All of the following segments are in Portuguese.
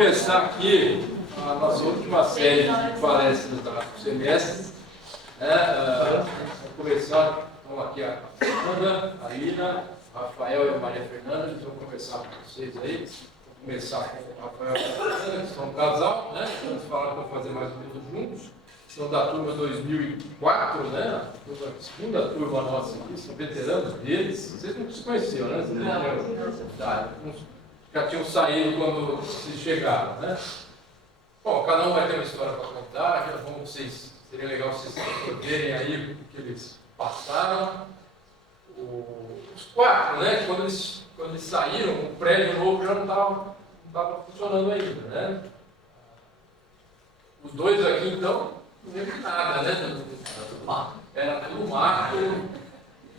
começar aqui a nossa última série de palestras do semestre. Vamos começar, então, aqui a Fernanda, a Lina, a Rafael e a Maria Fernanda, eles vão conversar com vocês aí. Vou começar com o Rafael e a Fernanda, que são um casal, né? Vamos falar que vão fazer mais ou menos juntos. São da turma 2004, né? A segunda turma nossa aqui, são veteranos deles. Vocês não se conheciam, né? Já tinham saído quando vocês chegaram, né? Bom, cada um vai ter uma história para contar, seria legal vocês verem aí o que eles passaram. Os quatro, né? Quando eles saíram, o prédio novo já não estava funcionando ainda, né? Os dois aqui, então, não lembro de nada, né? Era tudo mato,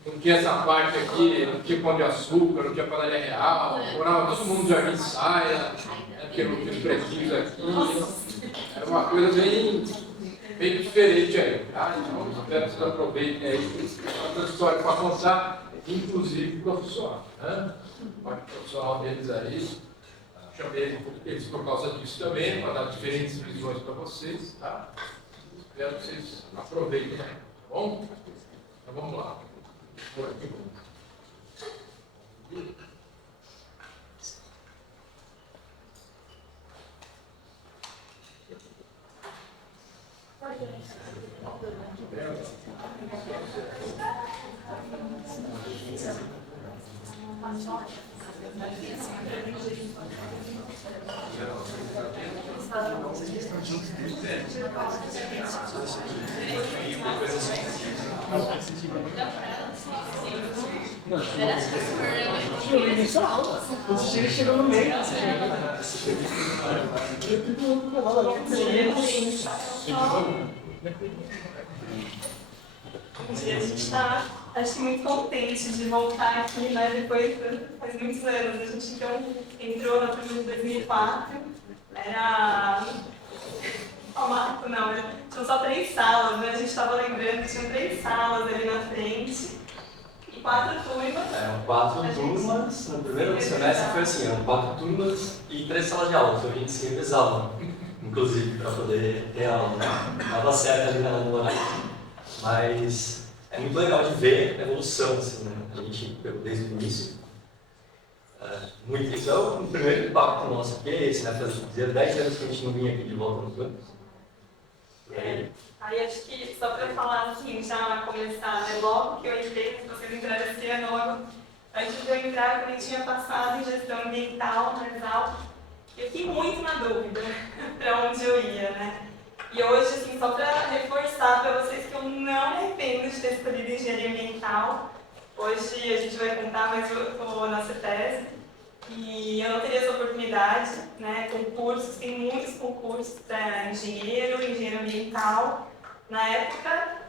não tinha essa parte aqui, não tinha pão de açúcar, não tinha padaria real, morava todo mundo no Jardim Saia, né? Porque não tinha os pretinhos aqui, era uma coisa bem diferente aí, tá? Então, espero que vocês aproveitem aí, tem uma história para contar, inclusive profissional, né? A parte profissional deles aí, chamei eles por causa disso também, para dar diferentes visões para vocês, tá? Espero que vocês aproveitem, tá bom? Então vamos lá. Por aqui. Chegou no meio. A gente está, acho que, muito contente de voltar aqui, né? Depois, faz muitos anos, a gente então entrou na turma de 2004, era mato, não, tinham só 3 salas, né? A gente estava lembrando que tinham 3 salas ali na frente e 4 turmas. 4 turmas, no primeiro semestre foi assim, eram 4 turmas e 3 salas de aula, então a gente se revezava, inclusive, para poder ter aula, né? Dava certo ali no horário. Mas é muito legal de ver a evolução, assim, né? A gente pegou desde o início. Isso é o primeiro impacto nosso aqui, é esse, né? Fazia 10 anos que a gente não vinha aqui de volta no campus. Aí acho que, só para falar assim, já começar, né? Logo que eu entrei, se vocês entraram esse ano, logo antes de eu entrar, quando eu tinha passado em gestão ambiental na Exalc, eu fiquei muito na dúvida para onde eu ia, né? E hoje, assim, só para reforçar para vocês que eu não me arrependo de ter escolhido engenharia ambiental. Hoje a gente vai contar, mas eu estou na CETESB e eu não teria essa oportunidade, né? Concursos, tem muitos concursos para engenheiro ambiental. Na época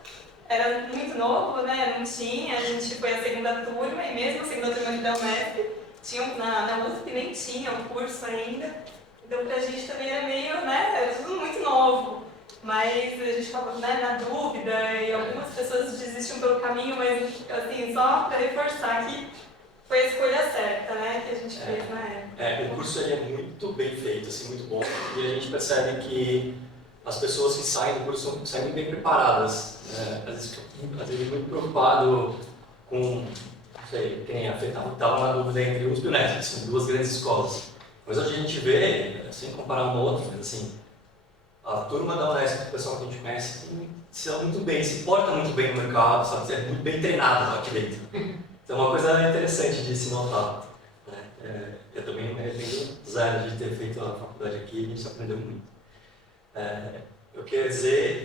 era muito novo, né? Não tinha, a gente foi a segunda turma e mesmo a segunda turma da UNESP, na USP nem tinha um curso ainda. Então, para a gente também era meio, né? Era tudo muito novo. Mas a gente estava, né, na dúvida e algumas pessoas desistiam pelo caminho, mas assim, só para reforçar que foi a escolha certa, né, que a gente fez na época. O curso ele é muito bem feito, assim, muito bom, e a gente percebe que as pessoas que saem do curso saem muito bem preparadas. Às vezes muito preocupado com, não sei, quem estava na dúvida entre USP e Unesp, que são 2 grandes escolas. Mas hoje a gente vê, sem comparar uma outra, mas assim, a turma da Unesp, o pessoal que a gente conhece, se dá muito bem, se porta muito bem no mercado, sabe? É muito bem treinado aqui dentro. Então é uma coisa interessante de se notar. Né? Eu também não me arrependo zero de ter feito a faculdade aqui, a gente aprendeu muito. Eu queria dizer,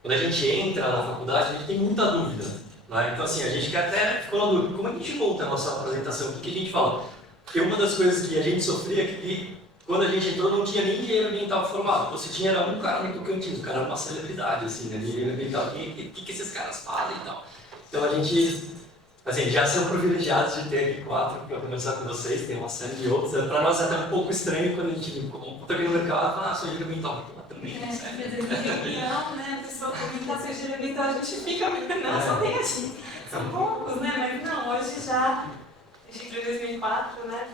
quando a gente entra na faculdade, a gente tem muita dúvida. Né? Então assim, a gente até ficou na dúvida, como a gente monta a nossa apresentação? O que a gente fala? Porque uma das coisas que a gente sofria é que quando a gente entrou não tinha nem engenheiro ambiental formado. Você tinha era um cara no Tocantins, o cara era uma celebridade, assim, né? Engenheiro ambiental, o que esses caras fazem e tal. Então a gente, assim, já são privilegiados de ter aqui 4 para conversar com vocês, tem uma série de outros. Para nós é até um pouco estranho quando a gente encontra aqui no mercado e fala, sou engenheiro ambiental, mas também, né? A pessoa também está sendo engenheiro ambiental, a gente fica, não, só tem assim, são poucos, né? Mas não, hoje já, a gente entrou em 2004, né?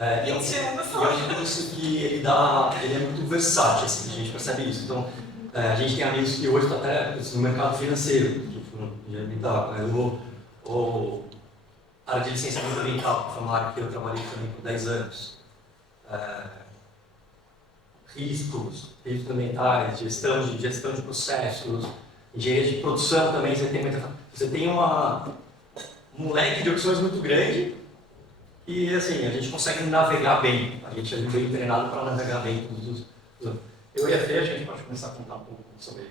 E é um curso que ele é muito versátil, assim, a gente percebe isso. Então, a gente tem amigos que hoje estão até no mercado financeiro, que foram ambiental, a área de licenciamento ambiental, que foi uma área que eu trabalhei também por 10 anos. Riscos ambientais, gestão de processos, engenharia de produção também, você tem um leque de opções muito grande e assim, a gente consegue navegar bem, a gente é bem treinado para navegar bem todos os... Eu e a Fê, a gente pode começar a contar um pouco sobre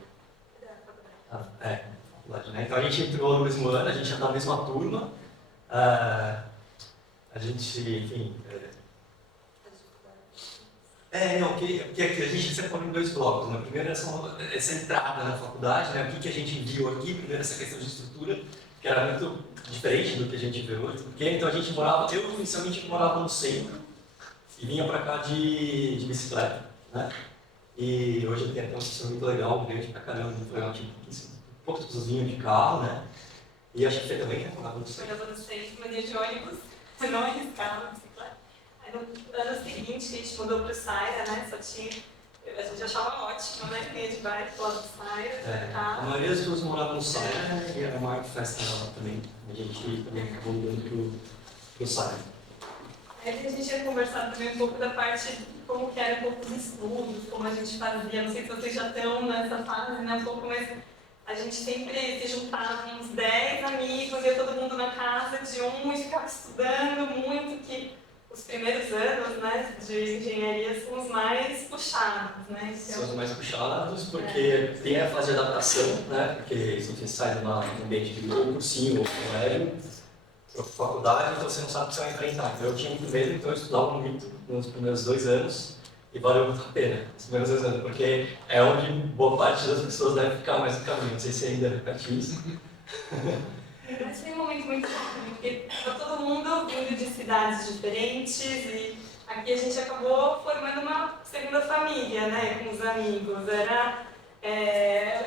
a faculdade, né? Então a gente entrou no mesmo ano, a gente é da mesma turma, a gente, enfim... que a gente separou em 2 blocos, né? Primeiro essa entrada na faculdade, né? O que a gente viu aqui, primeiro essa questão de estrutura, que era muito diferente do que a gente vê hoje, porque então a gente morava, eu inicialmente morava no centro e vinha para cá de bicicleta, né? E hoje eu tenho até uma questão muito legal, grande pra caramba, muito legal, tipo, poucas pessoas vinham de carro, né? E acho que também morava no centro. Eu morava no centro, mas ia de ônibus, eu não arriscava bicicleta. Aí no ano seguinte que a gente mudou para o Saira, né? Só tinha. A gente achava ótimo, né? Vinha de bike lá do Saira. A maioria das pessoas moravam no Saira e era a maior festa lá também. A gente também acabou mudando pro Saira. Aí a gente ia conversar também um pouco da parte de como que era um pouco dos estudos, como a gente fazia. Não sei se vocês já estão nessa fase, né? Um pouco mais. A gente sempre se juntava uns 10 amigos, ia todo mundo na casa de um e ficava estudando muito, que os primeiros anos, né, de engenharia são os mais puxados, né? São os mais puxados porque tem a fase de adaptação, né? Porque se você sai de um ambiente de cursinho ou colégio, para faculdade, então você não sabe o que você vai enfrentar. Então eu tinha muito medo, então eu estudava muito nos primeiros 2 anos e valeu muito a pena, os primeiros 2 anos, porque é onde boa parte das pessoas deve ficar mais no caminho. Não sei se ainda repete isso. Mas foi um momento muito bom, porque estava todo mundo vindo de cidades diferentes e aqui a gente acabou formando uma segunda família, né, com os amigos.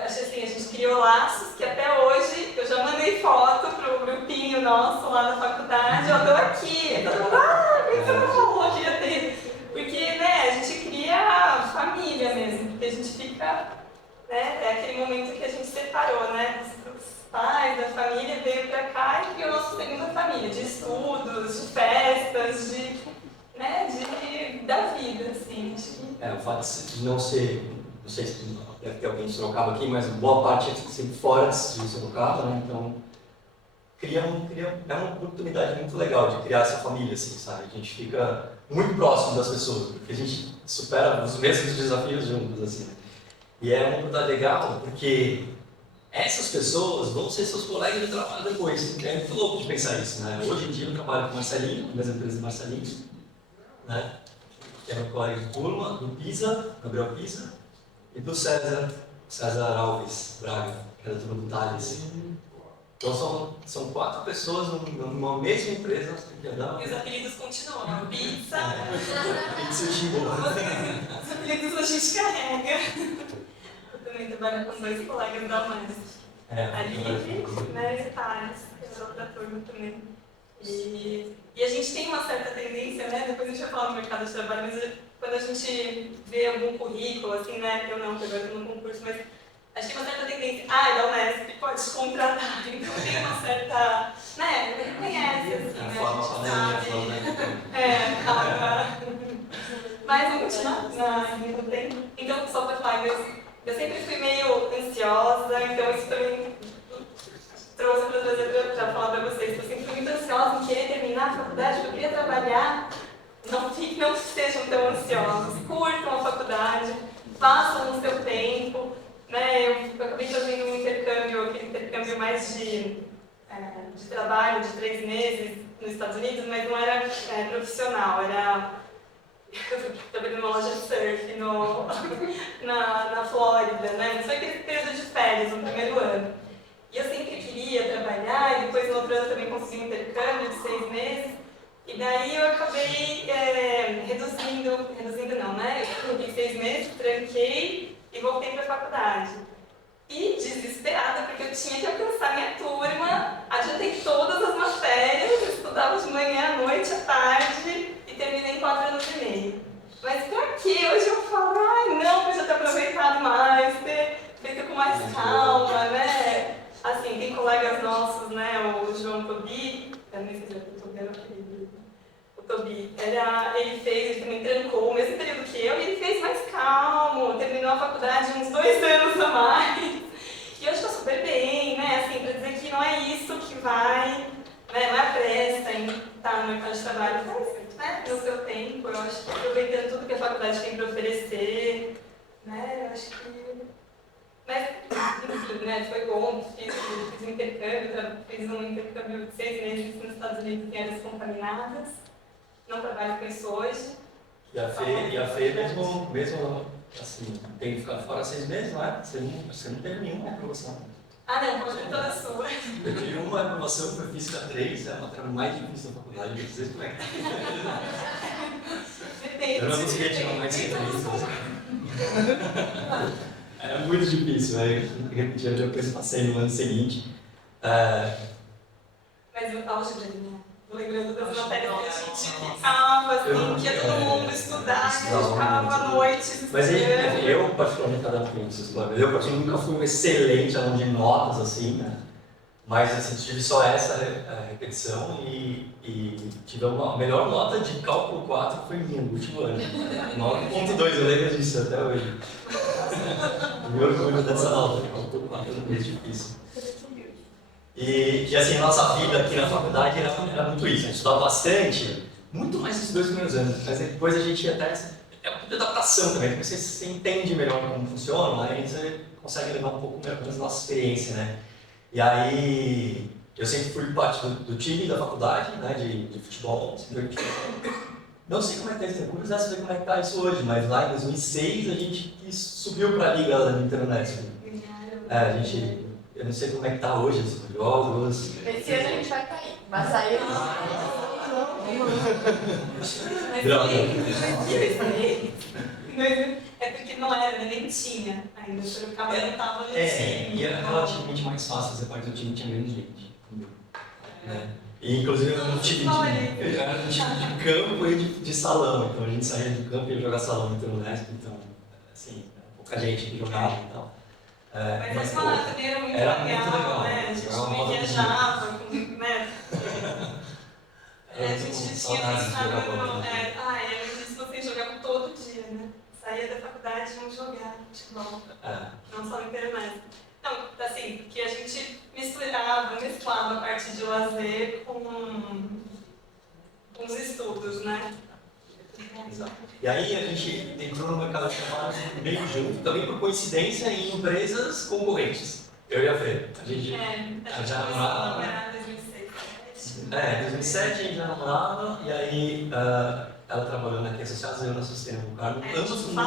Acho assim, a gente criou laços que até hoje eu já mandei foto pro grupinho nosso lá na faculdade, eu tô aqui, e todo mundo, por que você não falou que ia ter? Porque, né, a gente cria família mesmo, porque a gente fica, né, é aquele momento que a gente separou, né, dos pais, da família, veio pra cá e criou nossa segunda família, de estudos, de festas, da vida, assim. O fato de não ser, não sei se deve ter alguém de Sorocaba aqui, mas boa parte é sempre fora de Sorocaba, né? Então é uma oportunidade muito legal de criar essa família, assim, sabe? A gente fica muito próximo das pessoas, porque a gente supera os mesmos desafios juntos, assim. E é uma oportunidade legal, porque essas pessoas vão ser seus colegas de trabalho depois. É muito louco de pensar isso, né? Hoje em dia eu trabalho com o Marcelinho, uma das empresas do Marcelinho, né? Que é meu colega de turma, do Pisa, Gabriel Pisa, e do César Alves Braga, que é da turma do Thales. Então são 4 pessoas numa mesma empresa. E os apelidos continuam, Pizza. Pizza e Jimbo. Os apelidos a gente carrega. Eu também trabalho com 2 colegas da UNESP. A Liv, né, e Thales, que é outra turma também. E a gente tem uma certa tendência, né, depois a gente vai falar do mercado de trabalho, mas quando a gente vê algum currículo, assim, né, eu não, porque agora estou no concurso, mas a gente tem uma certa tendência, é da Unesp, pode te contratar, então tem uma certa, né, reconhece, assim, né, a gente sabe. Calma. Mas vamos continuar, não tem? Então, só para falar, eu sempre fui meio ansiosa, então isso também trouxe para falar para vocês, eu sempre fui muito ansiosa em querer terminar a faculdade, porque eu queria trabalhar. Não sejam tão ansiosos, curtam a faculdade, façam o seu tempo. Né? Eu acabei fazendo um intercâmbio, aquele intercâmbio mais de trabalho, de 3 meses nos Estados Unidos, mas não era profissional, eu trabalhei numa loja de surf na Flórida, né? Mas foi aquele período de férias, no primeiro ano. E eu sempre queria trabalhar, e depois no outro ano também consegui um intercâmbio de 6 meses. E daí eu acabei reduzindo não, né? Eu fiquei 6 meses, tranquei e voltei para a faculdade. E desesperada, porque eu tinha que alcançar minha turma, adiantei todas as matérias, eu estudava de manhã, à noite, à tarde, e terminei em 4 anos e meio. Mas pra quê? Hoje eu falo, ai não, podia ter aproveitado mais, ter feito com mais calma, né? Assim, tem colegas nossos, né, o João Tobi, eu nem sei se é o Tobi, era o Tobi, ele também trancou o mesmo período que eu, e ele fez mais calmo, terminou a faculdade uns 2 anos a mais. E hoje está super bem, né, assim, para dizer que não é isso que vai, né, não é a pressa em estar no mercado de trabalho, mas, né, no seu tempo, eu acho que aproveitando tudo que a faculdade tem para oferecer, né, eu acho que... Mas, enfim, né, foi bom, fiz um intercâmbio de 6 meses nos Estados Unidos em áreas contaminadas, não trabalho com isso hoje. E a Fê mesmo assim, tem que ficar fora 6 meses, não é? Você não teve nenhuma aprovação. Ah não, pode ser toda sua. Eu tive uma aprovação, foi física 3, é a matéria mais difícil da faculdade, não sei como é que Depende. eu não conseguia tirar mais que 3. Era muito difícil, aí eu repetia, depois passei no ano seguinte. Mas eu falo de né? Tô lembrando das matérias que a gente ficava, assim, que ia todo mundo estudar, a gente ficava à noite estudando. Mas eu particularmente, cada um tem suas histórias, eu particularmente nunca fui um excelente aluno de notas, assim, né? Mas assim, tive só essa repetição e tive a melhor nota de cálculo 4 foi minha no último ano. 9.2, eu lembro disso até hoje. Me orgulho dessa nota, cálculo 4 é muito difícil. E assim, a nossa vida aqui na faculdade era muito isso, a gente estudava bastante, muito mais nos 2 primeiros anos, mas depois a gente até... É uma adaptação também, porque você entende melhor como funciona, aí você consegue levar um pouco melhor da nossa experiência, né? E aí, eu sempre fui parte do time da faculdade, né, de futebol, não sei como é que está isso, tenho curiosidade de saber como é que está isso hoje, mas lá em 2006 a gente subiu para a liga da internet. Eu não sei como é que está hoje os jogos. Esse ano a gente vai cair, vai sair. É porque não era, nem tinha ainda, eu ficava não estava no time. E era relativamente mais fácil fazer parte do time, tinha menos gente. Né? E inclusive eu era um time de campo e de salão, então a gente saía do campo e ia jogar salão no Unesp, então assim, pouca gente que jogava e tal. Mas a escola também era muito legal, né? A gente também viajava, né? A gente tinha pensado no... vocês jogavam todo dia, né? Saía da faculdade e vamos jogar futebol. Não só no internet. Não, assim, porque a gente mesclava a parte de lazer com os estudos, né? Exato. E aí a gente entrou no mercado de trabalho meio junto, também por coincidência, em empresas concorrentes. Eu e a Fê. A gente já namorava. Em 2007 a gente já namorava, e aí ela trabalhou na Ciências Sociais e eu na Sustainable Carbon. Ambos com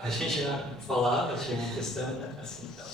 a gente já falava, tinha uma questão, né? Assim, então.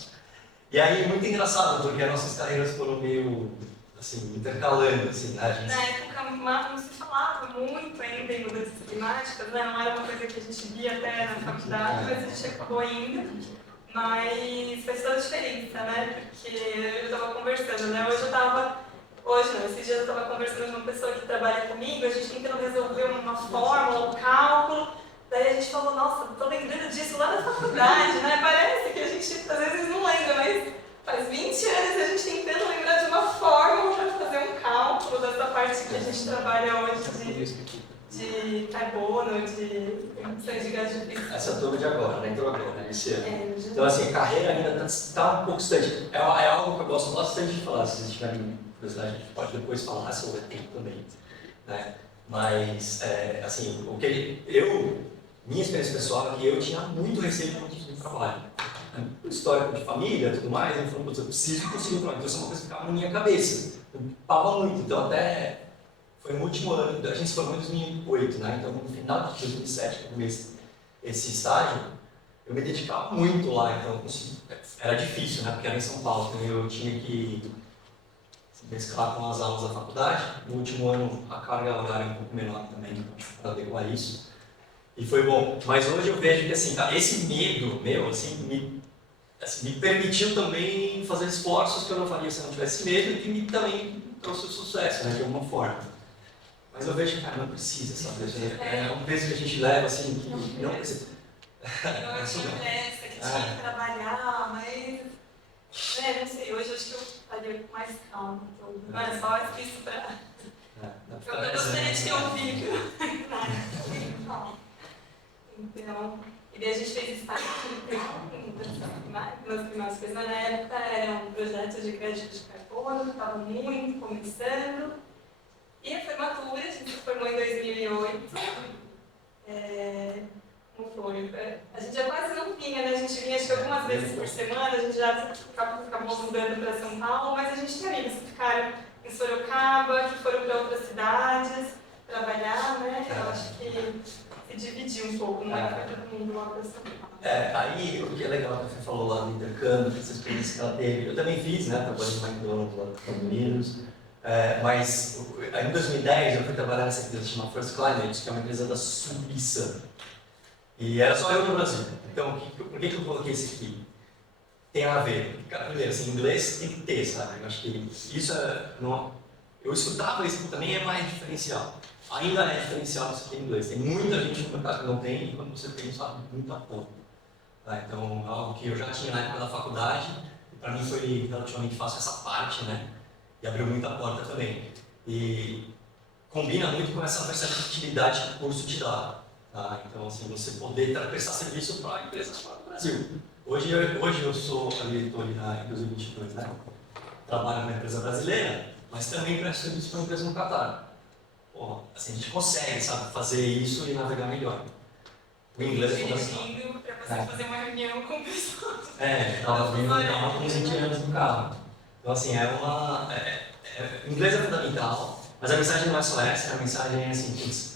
E aí, muito engraçado, porque as nossas carreiras foram meio assim, intercalando, assim, né? A gente... Na época não se falava muito ainda em mudanças climáticas, né? Não era uma coisa que a gente via até na faculdade, mas a gente acabou indo. Mas fez toda a diferença, né? Porque eu estava conversando, né? Esses dias eu estava conversando com uma pessoa que trabalha comigo, a gente tentando resolver uma fórmula, um cálculo. Daí a gente falou, nossa, tô lembrando disso lá na faculdade, né? Parece que a gente às vezes não lembra, mas faz 20 anos a gente tentando lembrar de uma fórmula para fazer um cálculo dessa parte que a gente trabalha hoje de carbono, de emissões de gás de efeito. Essa turma de agora, né? Entrou agora, né? Esse ano. Então, assim, a carreira ainda está um pouco distante. É algo que eu gosto bastante de falar, se vocês tiverem curiosidade, a gente pode depois falar sobre o tempo também, né? Mas, assim, minha experiência pessoal é que eu tinha muito receio de trabalho. Por histórico de família e tudo mais, eu falei, eu preciso conseguir um trabalho. Então, isso é uma coisa que ficava na minha cabeça. Eu pava muito. Então, até foi no último ano, a gente se formou em 2008, né? Então, no final de 2007, que eu comecei esse estágio, eu me dedicava muito lá. Então, era difícil, né? Porque era em São Paulo. Então, eu tinha que se mesclar com as aulas da faculdade. No último ano, a carga horária é um pouco menor também, para adequar isso. E foi bom. Mas hoje eu vejo que assim, esse medo meu assim, me permitiu também fazer esforços que eu não faria se eu não tivesse medo e que também trouxe o sucesso, né, de alguma forma. Mas eu vejo que, cara, não precisa, sabe? É um peso que a gente leva, assim, que não precisa. Eu tinha pressa, que tinha que trabalhar, mas, né, não sei, hoje eu acho que eu faria com mais calma. Então, não é só isso pra... Eu gostaria de ter ouvido. Então, e daí a gente fez estágio nas primárias coisas, mas na época era um projeto de crédito de carbono, estava muito começando. E a formatura, a gente se formou em 2008. Como foi? A gente já quase não vinha, né? A gente vinha acho que algumas vezes por semana, a gente já acabou mudando para São Paulo, mas a gente tem amigos que ficaram em Sorocaba, que foram para outras cidades trabalhar, né? Eu acho que se dividiu um pouco, não é que foi todo mundo lá para São Paulo. Aí o que é legal que você falou lá do intercâmbio, essa experiência que ela teve, eu também fiz, né? Trabalhei no McDonald's lá nos Estados Unidos. Mas em 2010 eu fui trabalhar nessa empresa chamada First Climate, que é uma empresa da Suíça. E era só eu no Brasil. Então, por que eu coloquei esse aqui? Tem a ver. Primeiro, assim, inglês tem que ter, sabe? Eu acho que isso eu escutava isso também é mais diferencial. Ainda é diferencial você ter inglês. Tem muita gente no mercado que não tem, e quando você tem, sabe muita pouco. Então, algo que eu já tinha na época da faculdade, e para mim foi relativamente fácil essa parte, né? E abriu muita porta também. E combina muito com essa versatilidade que o curso te dá. Tá? Então, assim, você poder prestar serviço para empresas fora do Brasil. Hoje eu sou diretor ali na 2022, né? Trabalho numa empresa brasileira, mas também presto serviço para uma empresa no Catar. Pô, assim, a gente consegue, sabe, fazer isso e navegar melhor. O inglês é fundamental. Dirigindo para você fazer uma reunião com pessoas. Estava com uns 20 anos no carro. Então, assim, inglês é fundamental, mas a mensagem não é só essa, a mensagem é assim, que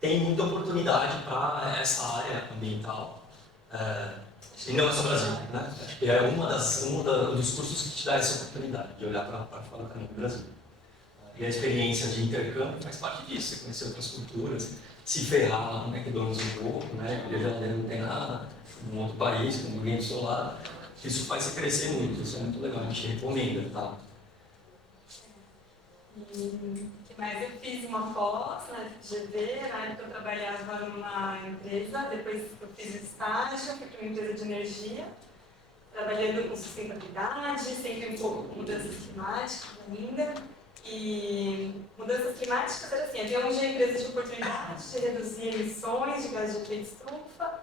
tem muita oportunidade para essa área ambiental. E não é só Brasil, né? Acho que é um dos cursos que te dá essa oportunidade de olhar para fora também do Brasil. E a experiência de intercâmbio faz parte disso, você conhecer outras culturas, se ferrar lá no McDonald's um pouco, né? Porque já não tem nada, num outro país, com ninguém do seu lado. Isso faz você crescer muito, isso é muito legal, a gente recomenda, tá? Que mais? Eu fiz uma pós na FGV, na época eu trabalhava numa empresa, depois eu fiz estágio, fui para uma empresa de energia, trabalhando com sustentabilidade, sempre um pouco com mudanças climáticas ainda. E mudanças climáticas era assim, havia uma empresa de oportunidade de reduzir emissões de gás de efeito estufa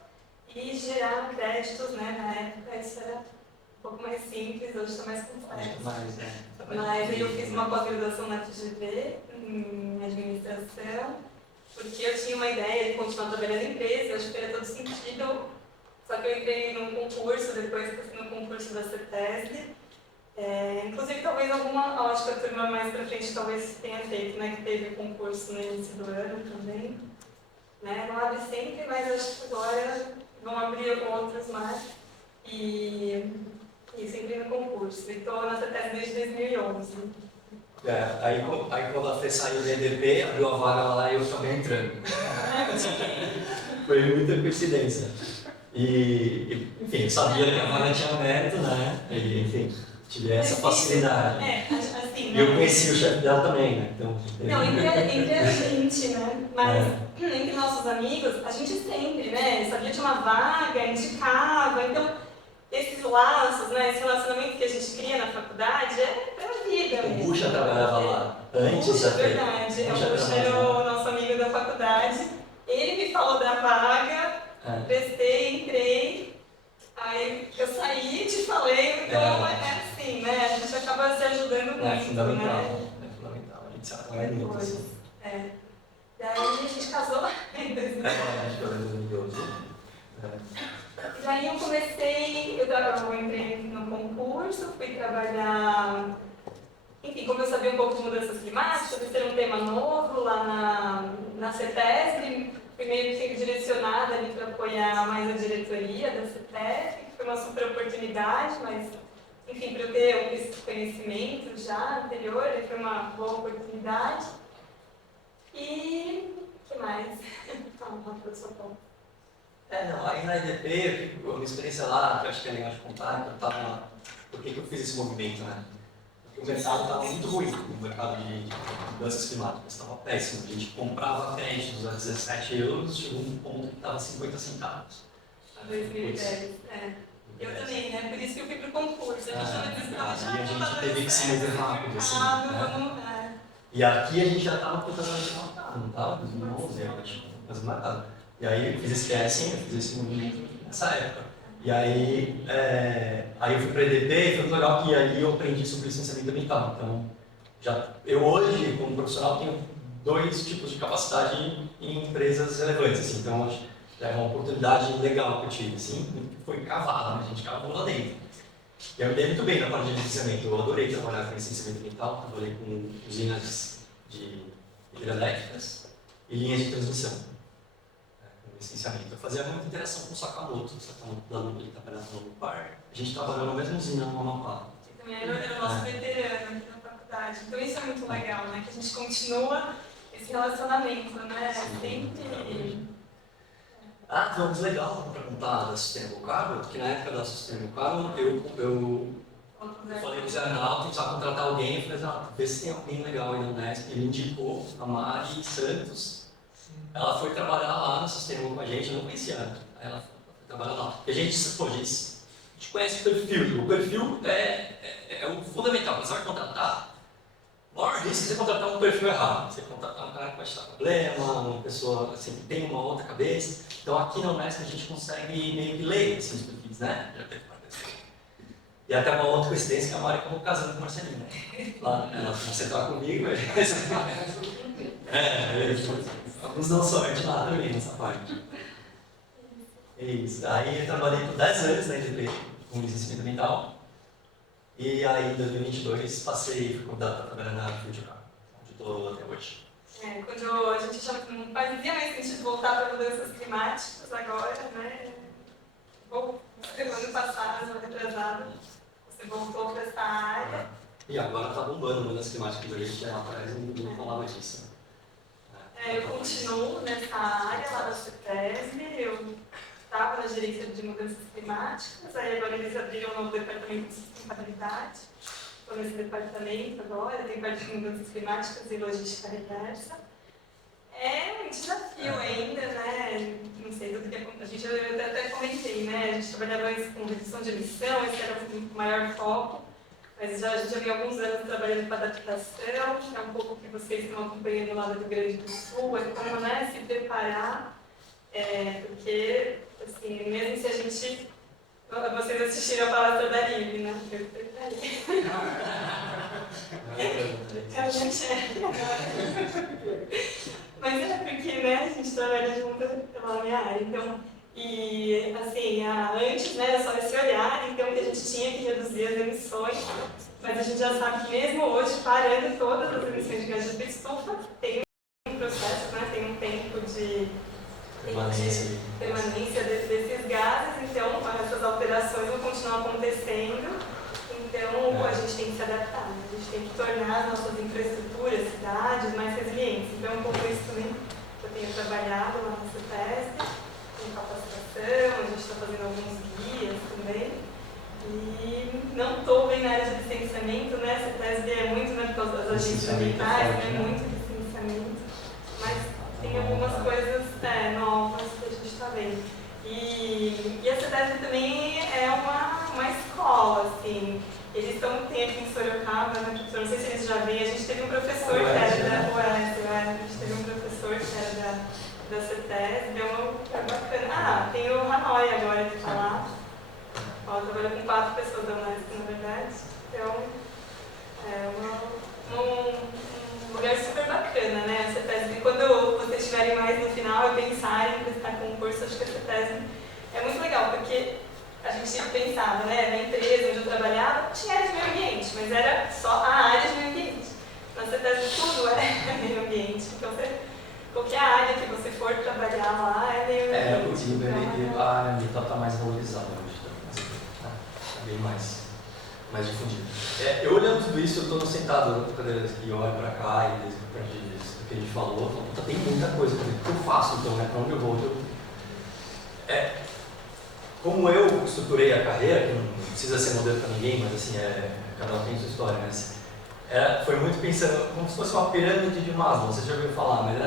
e gerar créditos, né? Na época isso era um pouco mais simples, hoje está mais complexo. Mas aí eu fiz uma pós-graduação na FGV, em administração, porque eu tinha uma ideia de continuar trabalhando em empresa, eu acho que era todo sentido, só que eu entrei num concurso, depois que eu fui no concurso da CETESB. Inclusive, talvez acho que a turma mais pra frente talvez tenha feito, né, que teve concurso no início do ano também. Né? Não abre sempre, mas acho que agora vão abrir outros mais. E sempre no concurso. E estou na CETESB desde 2011. Aí quando a Fê saiu do EDP, abriu a vaga lá e eu acabei entrando. Foi muita coincidência. E enfim, eu sabia que a vaga tinha mérito, né? E, enfim, tive essa facilidade. Assim, e eu conheci o chefe dela também, né? Então, não, entre a gente, né? Mas entre nossos amigos, a gente sempre, né? Sabia de uma vaga, indicava. Então, esses laços, né? Esse relacionamento que a gente cria na faculdade é pra vida mesmo. O Bucha trabalhava lá antes da verdade. O Bucha era o nosso amigo da faculdade. Ele me falou da vaga, prestei, entrei. Aí eu saí e te falei, então é assim, né? A gente acaba se ajudando muito, É fundamental, né? é fundamental. A gente se apoia muito. Assim. Daí a gente casou em 2012. A gente casou em 2012. E daí eu entrei no concurso, fui trabalhar, enfim, como eu sabia um pouco de mudanças climáticas, esse era um tema novo lá na CETESB, fui meio que direcionada ali para apoiar mais a diretoria da CETESB, que foi uma super oportunidade, mas, enfim, para eu ter esse conhecimento já anterior, foi uma boa oportunidade. E o que mais? Fala para o seu ponto. Aí na EDP, uma experiência lá, que eu acho que é legal de contar, por que eu fiz esse movimento, né? o mercado estava muito ruim, o mercado de mudanças climáticas estava péssimo. A gente comprava créditos a 17 euros, chegou um ponto que estava 50 centavos. 2010, Eu também, né? Por isso que eu fui pro concurso. A gente não E a gente teve que se mover rápido, assim. Né? E aqui a gente já estava totalmente marcado, não estava? 2011, eu acho, mas marcado. E aí eu fiz esse casting, eu fiz esse movimento nessa época. E aí, aí eu fui para a EDP e foi muito legal que aí eu aprendi sobre licenciamento ambiental. Então, eu hoje, como profissional, tenho 2 tipos de capacidade em empresas relevantes. Assim, então, acho que é uma oportunidade legal que eu tive. Assim, foi cavada, né? A gente cavou lá dentro. E eu me dei muito bem na parte de licenciamento. Eu adorei trabalhar com licenciamento ambiental, trabalhei com usinas de hidrelétricas e linhas de transmissão. Com licenciamento. Eu fazia muita interação com o Sakamoto. O Sakamoto ele trabalhava no Par. A gente trabalhou na mesma usina no Amapá. Também era o nosso veterano aqui na faculdade. Então isso é muito legal, né? Que a gente continua esse relacionamento, né? Sempre. Tem uma coisa legal para contar da Sustainable Carbon, porque na época da Sustainable Carbon eu falei com o Zé Arnaldo, precisava contratar alguém, eu falei, vê se tem alguém legal aí na Unesp. Ele indicou a Mari Santos, ela foi trabalhar lá no Sustainable com a gente, eu não conhecia ela. Aí ela foi trabalhar lá. E a gente conhece o perfil é o fundamental, você vai contratar. O maior risco é você contratar um perfil errado, você contratar um cara que vai te dar problema, uma pessoa assim, que tem uma outra cabeça. Então aqui na Unesp a gente consegue meio que ler assim, os perfis, né? E até uma outra coincidência que a Mari acabou casando com o Marcelinho, né? Ela sentou comigo, alguns dão sorte lá também nessa parte. É isso. Aí eu trabalhei por 10 anos na EDP com licenciamento ambiental. E aí, em 2022, fui convidado para trabalhar na Future Car, onde estou até hoje. Quando a gente achava que não fazia mais sentido voltar para mudanças climáticas agora, né? Ano passado, ano retrasado, você voltou para essa área. E agora está bombando mudanças climáticas, a gente lá atrás não falava disso. Eu continuo nessa área lá na CETESB, eu estava na gerência de mudanças climáticas, aí agora eles abriram um novo departamento de sustentabilidade. Estou nesse departamento agora, tem parte de mudanças climáticas e logística reversa. É um desafio ainda, né? Não sei, tudo que a gente, eu até comentei, né? A gente trabalhava com redução de emissão, esse era o maior foco, mas a gente já vem alguns anos trabalhando com adaptação, que é um pouco o que vocês estão acompanhando lá do Rio Grande do Sul, é como, né, se preparar, porque, assim, mesmo se a gente... Vocês assistiram a palestra da Liv, né? Eu preparei. Mas é porque, né, a gente trabalha junto pela minha área, então, e assim, antes, né, era só esse olhar, então que a gente tinha que reduzir as emissões, mas a gente já sabe que mesmo hoje, parando todas as emissões de gás de estufa, tem um processo, né, tem um tempo de permanência desses gases, então essas alterações vão continuar acontecendo, então a gente tem que se adaptar, né? A gente tem que tornar as nossas infraestruturas, cidades mais resilientes. Então é um pouco isso também que eu tenho trabalhado lá na CETESB, com capacitação, a gente está fazendo alguns guias também. E não estou bem na área de licenciamento, né? A CETESB é muito, né, por causa das agências ambientais, né? Muito licenciamento, mas tem algumas coisas novas que a gente está vendo. E a CETESB também é uma escola, assim. Eles tem aqui em Sorocaba, né? Não sei se eles já veem, a gente teve um professor que era da UES, a gente teve um professor que era da CETESB, é bacana. Tem o Hanoi agora de falar. Trabalha com 4 pessoas da UNESP, na verdade. Então, é um lugar super bacana, né? A CETESB, quando vocês estiverem mais no final e pensarem em prestar concurso, acho que a CETESB é muito legal, porque a gente pensava, né? Na empresa onde eu trabalhava, tinha área de meio ambiente, mas era só a área de meio ambiente. Na CETESB tudo é meio ambiente. Então, qualquer área que você for trabalhar lá é meio ambiente. A área ambiental está mais valorizada hoje. Está bem mais difundido. Eu olhando tudo isso, eu estou sentado na cadeira aqui, olho para cá e desde do que a gente falou, tem muita coisa. O que eu faço então, né? Para onde eu vou? Como eu estruturei a carreira, que não precisa ser modelo para ninguém, mas assim, cada um tem sua história, né? foi muito pensando como se fosse uma pirâmide de Maslow, você já ouviu falar, mas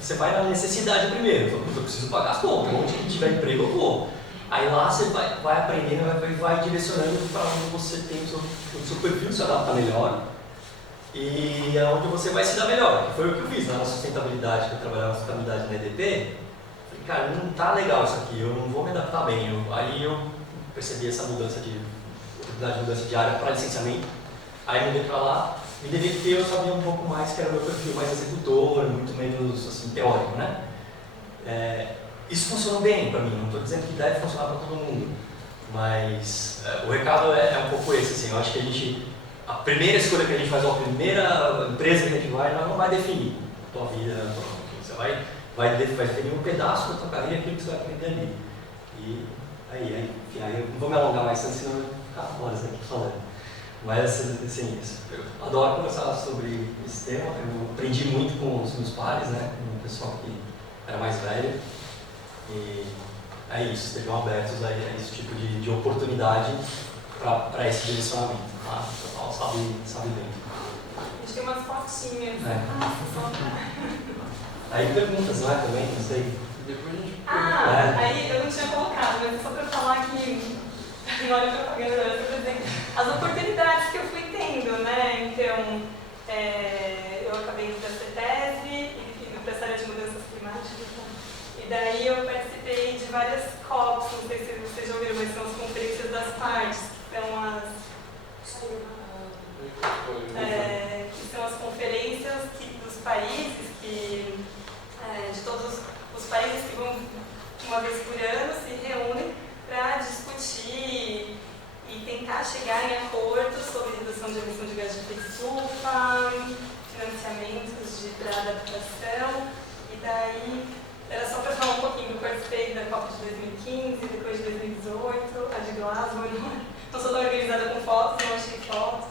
você vai na necessidade primeiro, eu preciso pagar as contas, onde tiver emprego eu vou. Aí lá você vai aprendendo, vai direcionando para onde você tem o seu perfil se adaptar melhor e aonde você vai se dar melhor, que foi o que eu fiz na sustentabilidade, que eu trabalhava na sustentabilidade na EDP. Falei, cara, não tá legal isso aqui, eu não vou me adaptar bem. Aí eu percebi essa oportunidade de mudança de área para licenciamento, aí mudei para lá. Me dediquei, eu sabia um pouco mais, que era o meu perfil mais executor, muito menos assim, teórico, né? Isso funcionou bem para mim, não estou dizendo que deve funcionar para todo mundo, mas o recado é um pouco esse, assim, eu acho que a primeira escolha que a gente faz, ou a primeira empresa que a gente vai, ela não vai definir a tua vida, você vai definir um pedaço da tua carreira, aquilo que você vai aprender ali. E aí, enfim, eu não vou me alongar mais tanto, senão eu vou ficar horas aqui falando. Mas, assim, eu adoro conversar sobre esse tema, eu aprendi muito com os meus pares, né, com o pessoal que era mais velho, e é isso, estejam abertos a esse tipo de oportunidade para esse direcionamento, tá? O pessoal sabe bem. A gente tem umas fotinhas. Aí perguntas, não é, também, não sei. Depois a gente aí eu não tinha colocado, mas só para falar que na hora de propaganda, as oportunidades que eu fui tendo, né? Então, eu acabei indo para a CETESB e para essa área de mudanças climáticas. E daí eu participei de várias COPs, não sei se vocês já ouviram, mas são as conferências das partes, que são as conferências dos países, de todos os países que vão uma vez por ano se reúnem para discutir e tentar chegar em acordos sobre redução de emissão de gás de efeito estufa, financiamentos para adaptação, e daí era só para falar um pouquinho, eu participei da COP de 2015, depois de 2018, a de Glasgow, não sou tão organizada com fotos, não achei fotos,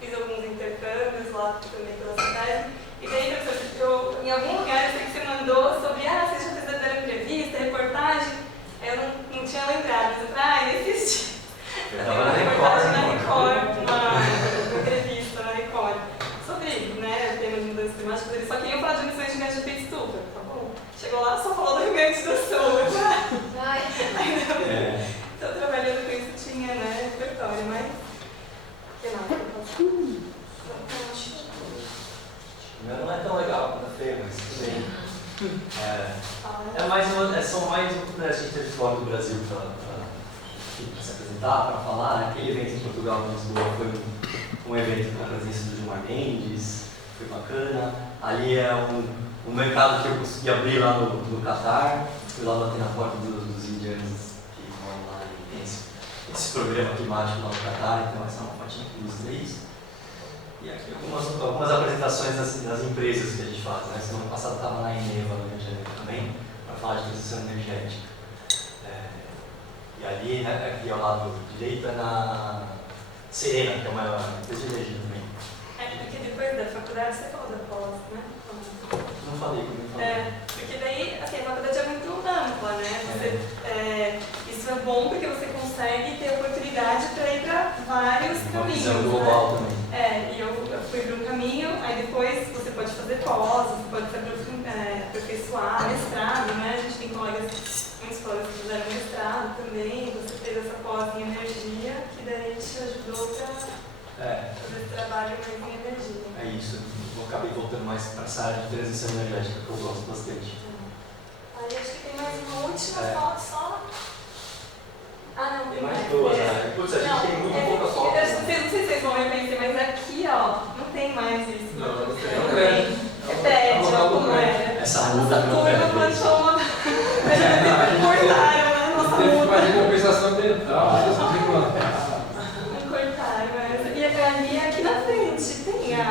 fiz alguns intercâmbios lá também pela cidade, e daí, professor, em algum lugar eu sei que você mandou sobre, vocês já fizeram entrevista, reportagem, eu não tinha lembrado, mas eu falei, existe. Eu tenho uma reportagem na Record, uma entrevista na Record, sobre o tema de mudança climática, eles só queriam falar de emissões de gás de efeito estufa, tá bom? Chegou lá, só falou do Rio Grande do Sul. Estou trabalhando com isso, tinha, repertório, mas... que mais que eu posso Não é tão legal quanto a feia, mas tudo bem. São mais oportunidades de intelectual do Brasil para se apresentar, para falar, né? Aquele evento em Portugal, em Lisboa, foi um evento com a presença do Gilmar Mendes, foi bacana. Ali é um mercado que eu consegui abrir lá no Catar, fui lá bater na porta dos indianos que moram lá e tem esse programa climático lá no Catar, então essa é uma fotinha que eu ilustrei. E aqui algumas apresentações das empresas que a gente faz, né? Semana passada estava na Eneva, no Rio de Janeiro também, para falar de transição energética. E ali, aqui ao lado direito, é na Serena, que é uma empresa de energia também. Porque depois da faculdade, você falou da pós, né? Não falei como eu falei. Porque daí, assim, a faculdade é muito ampla, né? Isso é bom porque você consegue ter oportunidade para ir para vários caminhos. Uma visão global também. E eu fui para um caminho, aí depois você pode fazer pós, você pode se aperfeiçoar, mestrado, né? A gente tem muitos colegas que fizeram mestrado também, você fez essa pós em energia, que daí te ajudou para fazer esse trabalho mais em energia. É isso, eu acabei voltando mais para essa área de transição energética que eu gosto bastante. Aí acho que tem mais uma última foto só. Não, tem mais duas, né? Putz, a gente tem muito pouca foto. Eu não sei se vocês vão reconhecer, mas aqui, não tem mais isso. não tem. Repete, como era. Essa Nossa muda turma plantou uma... Cortaram a nossa teve que muda. fazer compensação ambiental, Cortaram essa. E ali, aqui na frente, tem a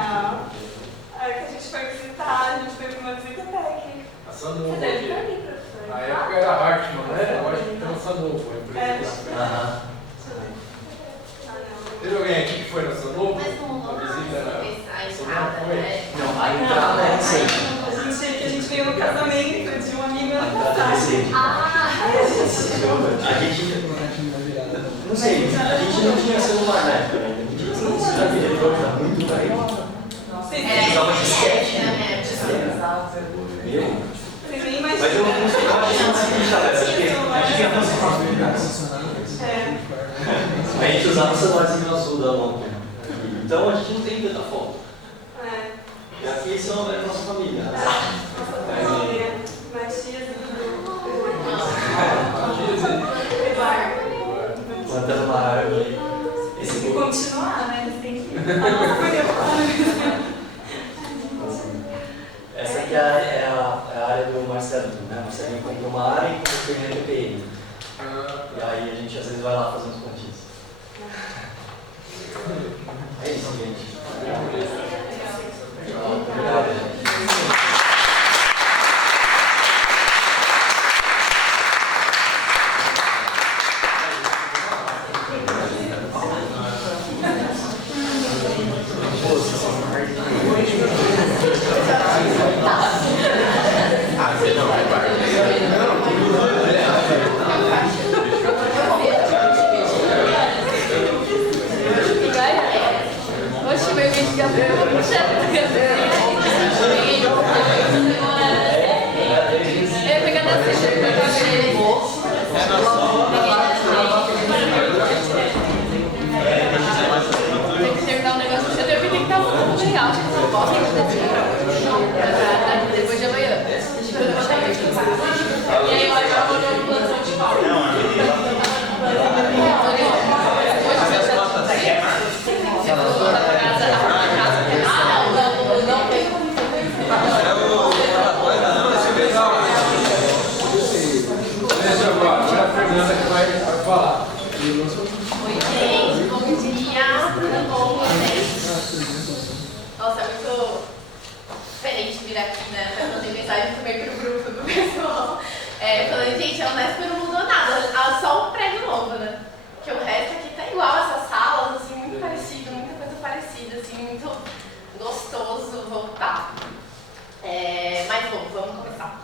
que a gente foi visitar, a gente foi para uma visita técnica. A Você Sanovo deve aqui. estar ali, professor. Na época era Hartmann, né? Eu acho que tem o Sanovo, a empresa. Teve alguém aqui que foi na Sanovo? Mas não A visita era... a Você não entrada, foi? né? Não, a entrada é recente. A gente veio no casamento de um amigo A ano entrada é passado. recente. A gente... Não sei, a gente não tinha celular na época, né? A gente não tinha celular, muito velho. A gente usava o celularzinho azul da Nokia. Então a gente não tem tanta foto. É. E aqui é a nossa família. Nossa família. Matias e Eduardo. Plantando uma árvore. Tem que continuar, né? Eles têm que. A nossa família. Essa aqui é a área do Marcelo, né? O Marcelinho comprou uma área e começou em TPM. E aí a gente às vezes vai lá fazer uns pontinhos. É isso, gente. Obrigado, gente. Oxe, meu vídeo já eu pegando tem que terminar o negócio. Eu tenho que estar um pouco real, acho que eu não posso depois de amanhã. E aí vai pra uma plantação de pau. Agora a Fernanda que vai falar. Oi, gente, bom dia, tudo bom com vocês? Nossa, é muito diferente vir aqui, né, pra mandar mensagem também pro grupo do pessoal. Falando, gente, a Unesp não mudou nada, só um prédio novo, né? Porque o resto aqui tá igual, essas salas, assim, muito parecido, muita coisa parecida, assim, muito gostoso voltar. Mas bom, vamos começar.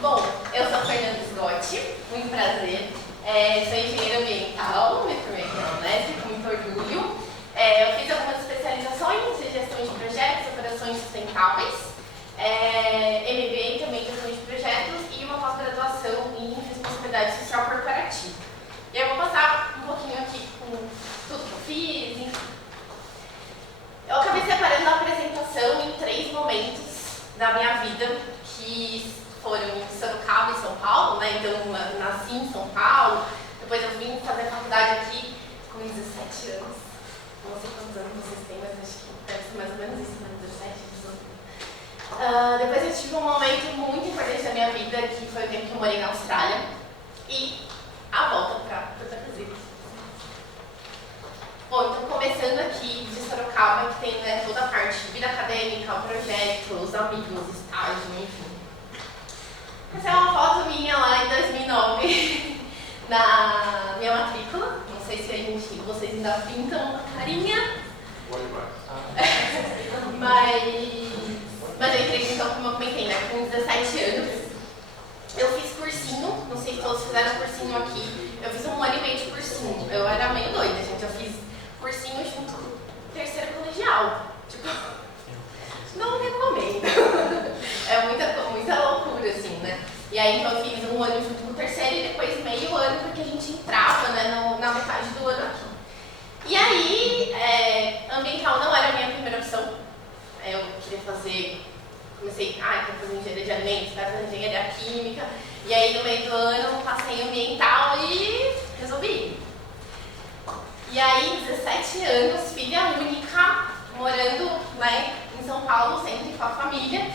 Bom, eu sou a Fernanda Sgotti, muito prazer. Sou engenheira ambiental, me formei aqui na Unesp, com muito orgulho. Eu fiz algumas especializações em gestão de projetos, operações sustentáveis, MBA também em gestão de projetos e uma pós-graduação em responsabilidade social corporativa. E eu vou passar um pouquinho aqui com tudo que eu fiz, enfim. Eu acabei separando a apresentação em 3 momentos da minha vida que foram em Sorocaba e São Paulo, né? Então eu nasci em São Paulo, depois eu vim fazer faculdade aqui com 17 anos. Não sei quantos anos vocês têm, mas acho que deve ser mais ou menos isso, né? 17, 18. Depois eu tive um momento muito importante da minha vida, que foi o tempo que eu morei na Austrália, e a volta para Porto Brasil. Bom, então começando aqui de Sorocaba, que tem, né, toda a parte de vida acadêmica, o projeto, os amigos, estágio, enfim. Essa é uma foto minha lá em 2009, na minha matrícula. Não sei se vocês ainda pintam uma carinha. Mas eu entrei, então, como eu comentei, né, com 17 anos. Eu fiz cursinho, não sei se todos fizeram cursinho aqui. Eu fiz 1 ano e meio de cursinho. Eu era meio doida, gente. Eu fiz cursinho junto com o 3º colegial. Tipo, não recomendo. É muita loucura, assim, né? E aí, então, eu fiz 1 ano junto com o 3º e depois meio ano, porque a gente entrava, né, na metade do ano aqui. E aí, ambiental não era a minha primeira opção. Eu queria fazer, quero fazer engenharia de alimentos, quero fazer engenharia química. E aí, no meio do ano, eu passei em ambiental e resolvi ir. E aí, 17 anos, filha única, morando, né, em São Paulo, sempre com a família,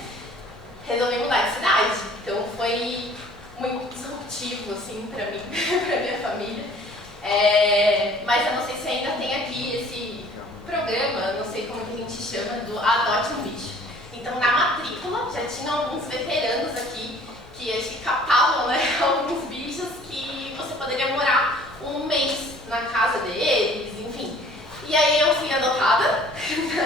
resolvi mudar de cidade. Então, foi muito disruptivo, assim, pra mim, pra minha família. Mas eu não sei se ainda tem aqui esse programa, não sei como que a gente chama, do Adote um Bicho. Então, na matrícula, já tinha alguns veteranos aqui que acho que captavam, né, alguns bichos que você poderia morar 1 mês na casa deles, enfim. E aí eu fui adotada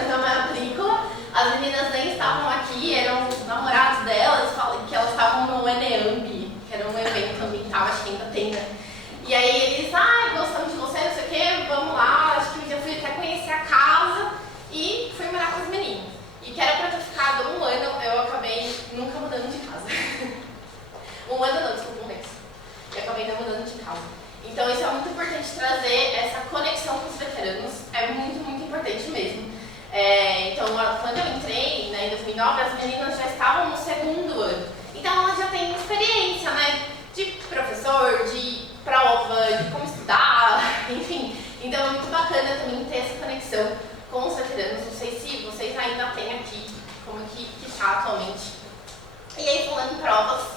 na matrícula, as meninas nem estavam aqui, eram os namorados delas, que elas estavam no ENEAMB, que era um evento ambiental frequentava, acho que ainda tem, né? E aí eles, gostamos de você, não sei o quê, vamos lá, acho que eu fui até conhecer a casa e fui morar com os meninos. E que era pra ter ficado 1 ano, eu acabei nunca mudando de casa. 1 ano não, desculpa, 1 mês. E acabei não mudando de casa. Então isso é muito importante trazer essa conexão com os veteranos, é muito, muito importante mesmo. Então quando eu entrei, né, em 2009, as meninas já estavam no 2º ano. Então elas já têm experiência, né, de professor, de prova, de como estudar, enfim. Então é muito bacana também ter essa conexão com os veteranos. Não sei se vocês ainda têm aqui, como que está atualmente. E aí, falando em provas,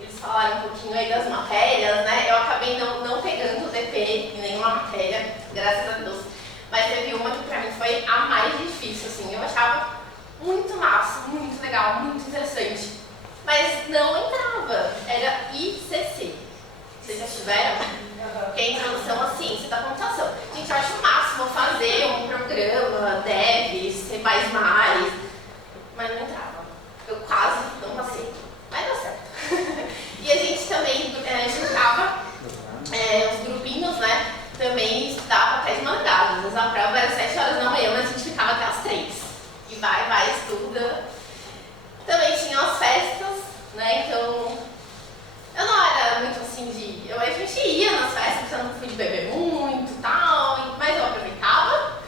eles falaram um pouquinho aí das matérias, né? Eu acabei não pegando o DP em nenhuma matéria, graças a Deus. Mas teve uma que pra mim foi a mais difícil, assim. Eu achava muito massa, muito legal, muito interessante. Mas não entrava, era ICC. Vocês já tiveram? Que é a Introdução à Ciência da Computação. Gente, eu acho o máximo fazer um programa, Dev, C++, mas não entrava. Eu quase não passei, mas deu certo. E a gente também juntava os grupinhos, né? Também estudava até de madrugada. Às vezes a prova era 7 horas da manhã, mas a gente ficava até as 3. E vai, estuda. Também tinha as festas, né? Então, eu não era muito assim de... A gente ia nas festas, eu não fui de beber muito e tal, mas eu aproveitava.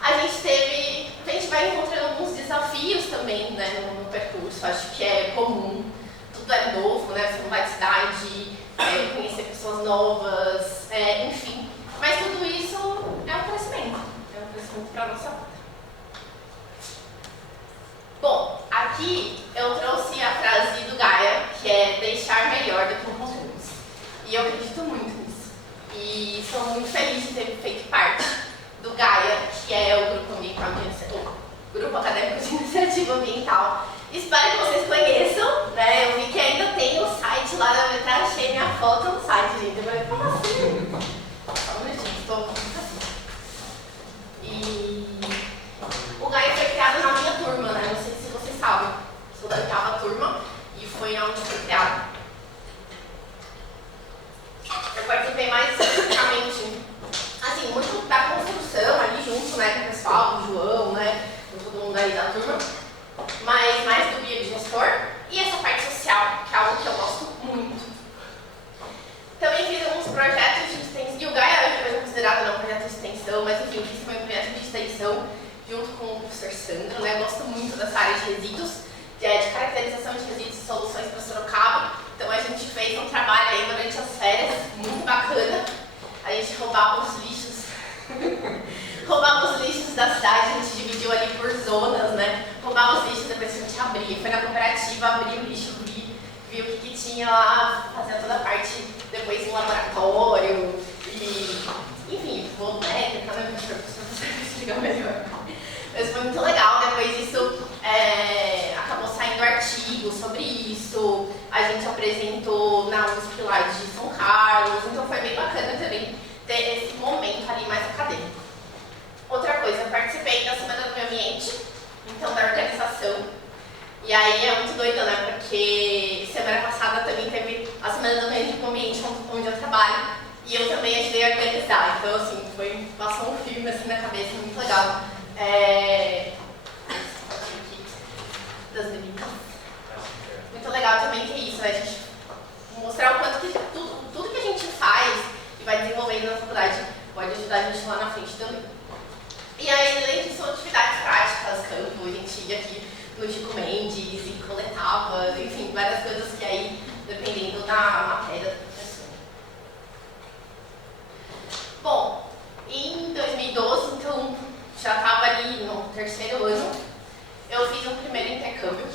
A gente vai encontrando alguns desafios também, né, no percurso. Acho que é comum, tudo é novo, né? Você não vai cidade, conhecer pessoas novas, enfim. Mas tudo isso é um crescimento para a nossa vida. Bom, aqui eu trouxe a frase do Gaia, que é deixar melhor do que construímos. E eu acredito muito nisso. E sou muito feliz de ter feito parte do Gaia, que é o Grupo Acadêmico de Iniciativa Ambiental. Espero que vocês conheçam, né? Eu vi que ainda tem o site lá da Metrô, achei minha foto no site, gente. Eu falei, como assim? Só um minutinho, estou assim. E o Gaia foi criado na minha turma, né? Não sei se vocês sabem. Sou da 8ª turma e foi onde foi criado. Eu participei mais especificamente, assim, muito da construção ali junto, né, com o pessoal, o João, né, com todo mundo aí da turma, mas mais do biodigestor e essa parte social, que é algo que eu gosto muito. Também fiz alguns projetos de extensão, e o Gaia hoje é considerado não um projeto de extensão, mas enfim, fiz também um projeto de extensão junto com o professor Sandro, né, eu gosto muito dessa área de resíduos, de caracterização de resíduos e soluções para Sorocaba. Então a gente fez um trabalho aí durante as férias, muito bacana. A gente roubava os lixos, da cidade, a gente dividiu ali por zonas, né? Roubava os lixos, depois a gente abria. Foi na cooperativa, abria o lixo, viu o que tinha lá, fazia toda a parte, depois em laboratório, e enfim, voltécnica, né? Deixa eu explicar melhor. Mas foi muito legal, depois disso acabou saindo artigos sobre isso, a gente apresentou na USP lá de São Carlos, então foi bem bacana também ter esse momento ali mais acadêmico. Outra coisa, eu participei da Semana do Meio Ambiente, então da organização, e aí é muito doido, né, porque semana passada também teve a Semana do Meio Ambiente onde eu trabalho, e eu também ajudei a organizar, então assim, passou um filme assim na cabeça, muito legal. Das bebidas. Muito legal também que é isso, né? A gente mostrar o quanto que tudo que a gente faz e vai desenvolvendo na faculdade pode ajudar a gente lá na frente também. E aí, além disso, atividades práticas, campo, a gente ia aqui no Chico Mendes e coletava, enfim, várias coisas que aí, dependendo da matéria da professora. Bom, em 2012, então, já estava ali no 3º ano, eu fiz um primeiro intercâmbio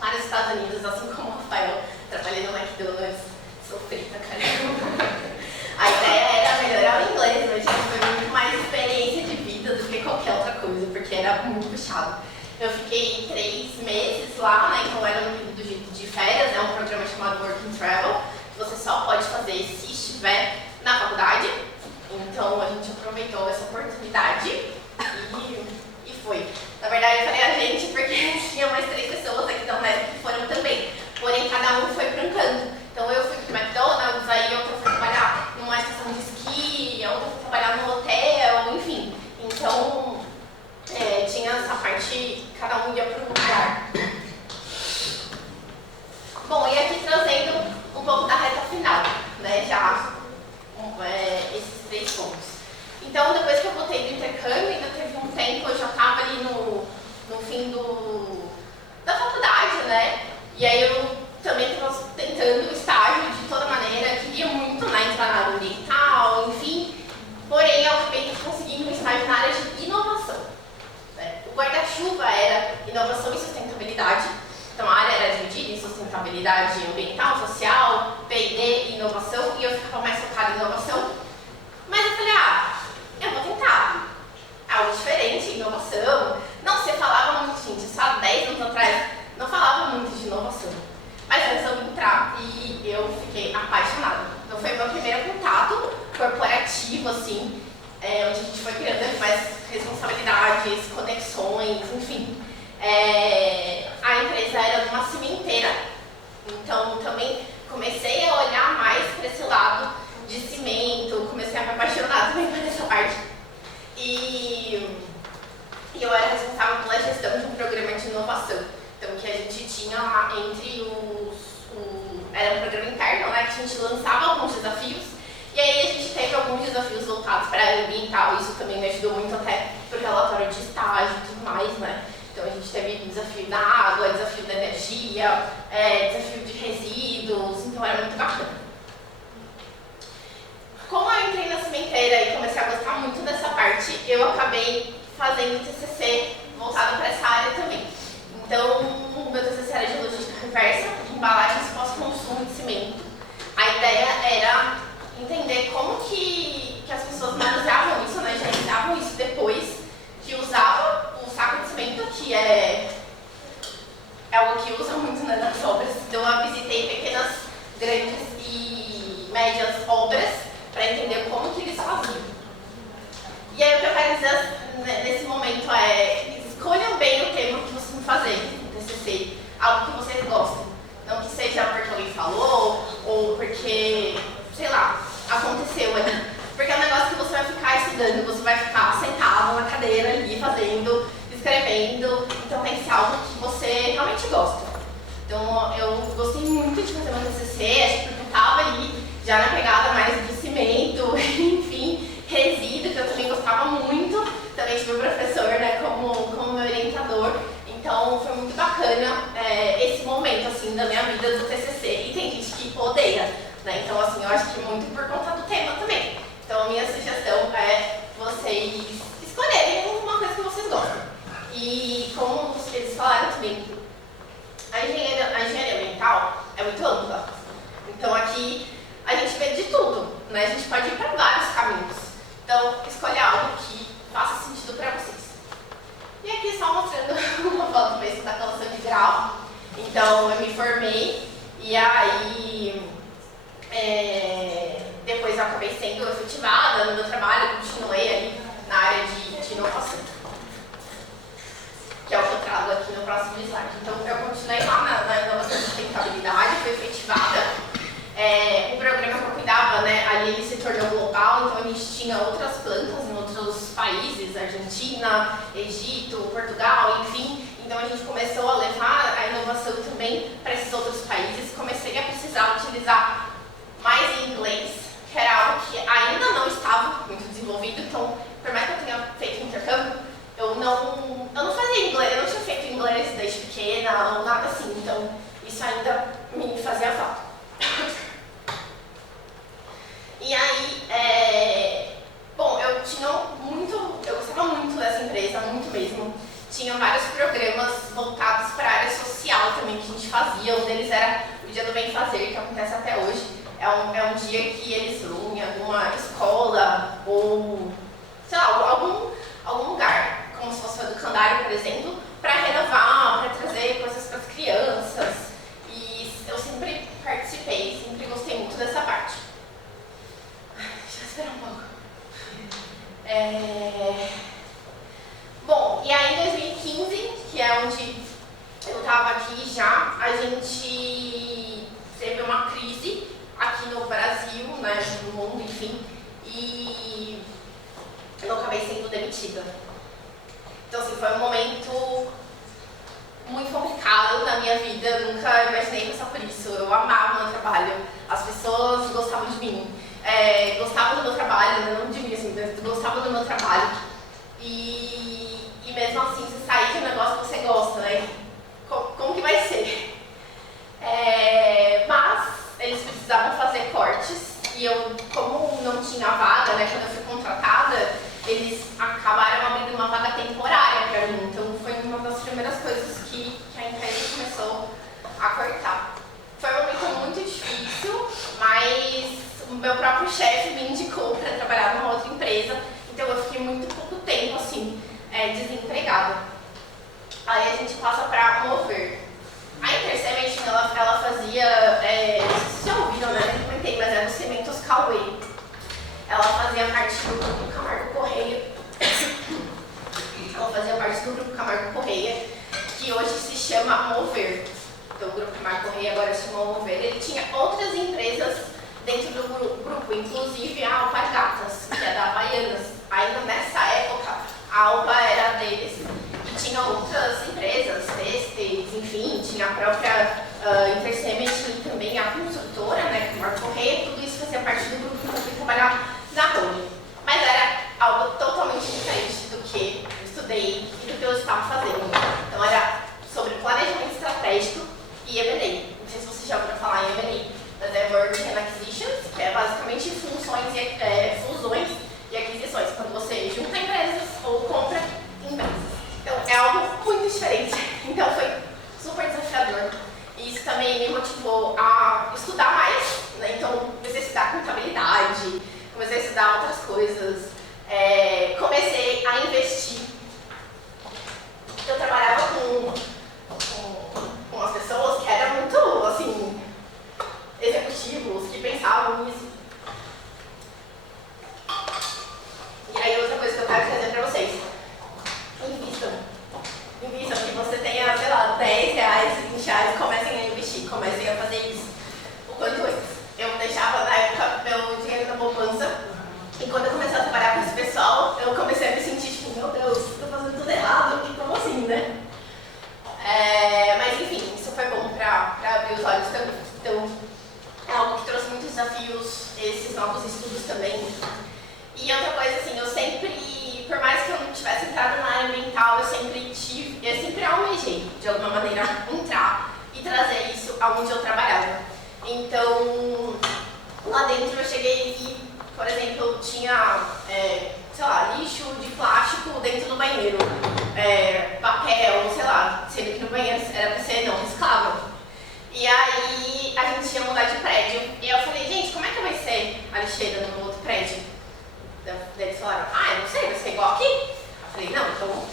para os Estados Unidos, assim como o Rafael, trabalhei no McDonald's, sofri pra caramba. A ideia era melhorar o inglês, mas foi muito mais experiência de vida do que qualquer outra coisa, porque era muito puxado. Eu fiquei 3 meses lá, né, então era no período de férias, é um programa chamado Work and Travel, que você só pode fazer se estiver na faculdade. Então a gente aproveitou essa oportunidade e foi. Na verdade eu falei a gente porque tinha mais 3 pessoas aqui da UNESP que foram também. Porém, cada um foi para um canto. Então, eu fui para o McDonald's, aí outra foi trabalhar numa estação de esqui, a outra foi trabalhar num hotel, enfim. Então, tinha essa parte, cada um ia para um lugar. Bom, e aqui trazendo um pouco da reta final, né, já esses 3 pontos. Então, depois que eu voltei do intercâmbio, ainda teve um tempo, eu já estava ali no fim da faculdade, né, e aí eu também estava tentando estágio de toda maneira, queria muito, né, entrar na área ambiental, enfim, porém eu acabei conseguindo um estágio na área de inovação. Né. O guarda-chuva era inovação e sustentabilidade. Então, a área era dividida em sustentabilidade ambiental, social, P&D e inovação, e eu ficava mais focada em inovação. Mas eu falei, eu vou tentar. Algo diferente, inovação. Não se falava muito, gente, só há 10 anos atrás, não falava muito de inovação. Mas eu resolvi entrar e eu fiquei apaixonada. Então, foi meu primeiro contato corporativo, assim, onde a gente foi criando mais responsabilidades, conexões, enfim. A empresa era numa cimenteira, então também comecei a olhar mais para esse lado de cimento, comecei a me apaixonar também por essa parte. E eu era responsável pela gestão de um programa de inovação, então que a gente tinha lá entre era um programa interno, né, que a gente lançava alguns desafios, e aí a gente teve alguns desafios voltados para a área ambiental, isso também me ajudou muito até para o relatório de estágio e tudo mais, né. Então, a gente teve desafio da água, desafio da energia, desafio de resíduos, então era muito bacana. Como eu entrei na cimenteira e comecei a gostar muito dessa parte, eu acabei fazendo TCC voltado para essa área também. Então, o meu TCC era de logística reversa, embalagens pós-consumo de cimento. A ideia era entender como que as pessoas manuseavam isso, né, gerenciavam isso depois que usava o saco de cimento, que é algo que usa muito, né, nas obras. Então eu visitei pequenas, grandes e médias obras para entender como que eles faziam. E aí o que eu quero dizer nesse momento escolham bem o tema que vocês vão fazer no TCC, algo que vocês gostam. Não que seja porque alguém falou ou porque, sei lá, aconteceu ali. Porque é um negócio que você vai ficar estudando, você vai ficar sentado na cadeira ali, fazendo, escrevendo. Então tem que ser algo que você realmente gosta. Então eu gostei muito de fazer meu TCC, acho que porque eu estava ali já na pegada mais de cimento, enfim, resíduo, que eu também gostava muito. Também tive um professor, né, como meu orientador. Então foi muito bacana esse momento assim, da minha vida do TCC. E tem gente que odeia, né? Então assim, eu acho que muito por conta do tema também. Então, a minha sugestão é vocês escolherem uma coisa que vocês gostam. E como eles falaram também, a engenharia ambiental é muito ampla. Então, aqui a gente vê de tudo, né? A gente pode ir para vários caminhos. Então, escolha algo que faça sentido para vocês. E aqui só mostrando uma foto para estudar colação de grau. Então, eu me formei e aí depois eu acabei sendo efetivada no meu trabalho, continuei ali na área de inovação, que é o que eu trago aqui no próximo slide. Então, eu continuei lá na inovação de sustentabilidade, fui efetivada. O programa que eu cuidava, né, ali ele se tornou global, então a gente tinha outras plantas em outros países, Argentina, Egito, Portugal, enfim. Então a gente começou a levar a inovação também para esses outros países. Comecei a precisar utilizar mais em inglês, que era algo que ainda não estava muito desenvolvido. Então, por mais que eu tenha feito intercâmbio, eu não fazia inglês, eu não tinha feito inglês desde pequena ou nada assim. Então, isso ainda me fazia falta. E aí, bom, eu gostava muito dessa empresa, muito mesmo. Tinha vários programas voltados para a área social também que a gente fazia. Um deles era o Dia do Bem Fazer, que acontece até hoje. É um dia que eles vão em alguma escola ou, sei lá, algum lugar, como se fosse o educandário, por exemplo, para renovar, para trazer coisas para as crianças. E eu sempre participei, sempre gostei muito dessa parte. Deixa eu esperar um pouco. Bom, e aí em 2015, que é onde eu estava aqui já, a gente enfim. E eu acabei sendo demitida. Então, assim, foi um momento muito complicado na minha vida. Eu nunca imaginei passar por isso. Eu amava o meu trabalho. As pessoas gostavam de mim. Gostavam do meu trabalho, não de mim, assim, mas gostavam do meu trabalho. E mesmo assim, você sair de um negócio que você gosta, né? Como que vai ser? Mas eles precisavam fazer cortes e eu, como não tinha vaga, né, quando eu fui contratada, eles acabaram abrindo uma vaga temporária para mim. Então foi uma das primeiras coisas que a empresa começou a cortar. Foi um momento muito difícil, mas o meu próprio chefe me indicou para trabalhar numa outra empresa, então eu fiquei muito pouco tempo assim, desempregada. Aí a gente passa para Mover. A Intercement, ela fazia, não sei se vocês já ouviram, né? Eu comentei, mas era o Cementos Cauê. Ela fazia parte do Grupo Camargo Correia. Ela fazia parte do Grupo Camargo Correia, que hoje se chama Mover. Então o Grupo Camargo Correia agora se chama Mover. Ele tinha outras empresas dentro do grupo, inclusive a Alpargatas, que é da Havaianas. Ainda nessa época, a Alpa era deles. E tinha outras empresas, têxteis, enfim, tinha a própria Intercement e também a construtora, né, Camargo Correia. Tudo isso fazia parte do grupo que eu fui trabalhar na Rony. Mas era algo totalmente diferente do que eu estudei e do que eu estava fazendo. Então era sobre planejamento estratégico e M&A. Não sei se vocês já ouviram falar em M&A, mas é Merger and Acquisitions, que é basicamente fusões e aquisições, quando você junta empresas ou compra empresas. Então é algo muito diferente. Então foi super desafiador. E isso também me motivou a estudar mais, né? Então comecei a estudar contabilidade, comecei a estudar outras coisas, comecei a investir. Eu trabalhava com as pessoas que eram muito, assim, executivos, que pensavam nisso. E aí outra coisa que eu quero dizer pra vocês, invistam. Invistam, que você tenha, sei lá, 10 reais, 20 reais, comecem a investir, comecem a fazer isso o quanto antes. Eu deixava na época meu dinheiro na poupança, e quando eu comecei a trabalhar com esse pessoal, eu comecei a me sentir tipo, meu Deus, estou fazendo tudo errado, como assim, né? Mas enfim, isso foi bom para abrir os olhos também. Então, é algo que trouxe muitos desafios, esses novos estudos também. E outra coisa, assim, eu sempre, por mais que eu não tivesse entrado na área ambiental, eu sempre almejei, de alguma maneira, entrar e trazer isso aonde eu trabalhava. Então, lá dentro eu cheguei e, por exemplo, tinha, sei lá, lixo de plástico dentro do banheiro, papel, sei lá, sendo que no banheiro era para ser não reciclável. E aí a gente ia mudar de prédio. E eu falei, gente, como é que vai ser a lixeira no outro prédio? Daí eles falaram, eu não sei, vai ser igual aqui? Eu falei, não, então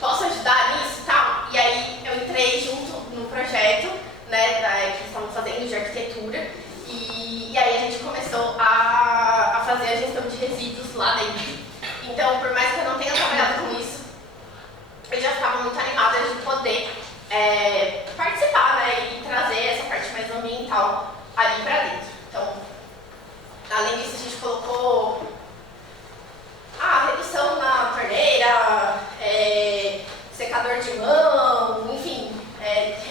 posso ajudar nisso e tal? E aí eu entrei junto no projeto, né, que estavam fazendo de arquitetura. E aí a gente começou a fazer a gestão de resíduos lá dentro. Então, por mais que eu não tenha trabalhado com isso, eu já ficava muito animada de poder participar, né, e trazer essa parte mais ambiental ali para dentro. Então, além disso, a gente colocou redução na torneira, secador de mão, enfim,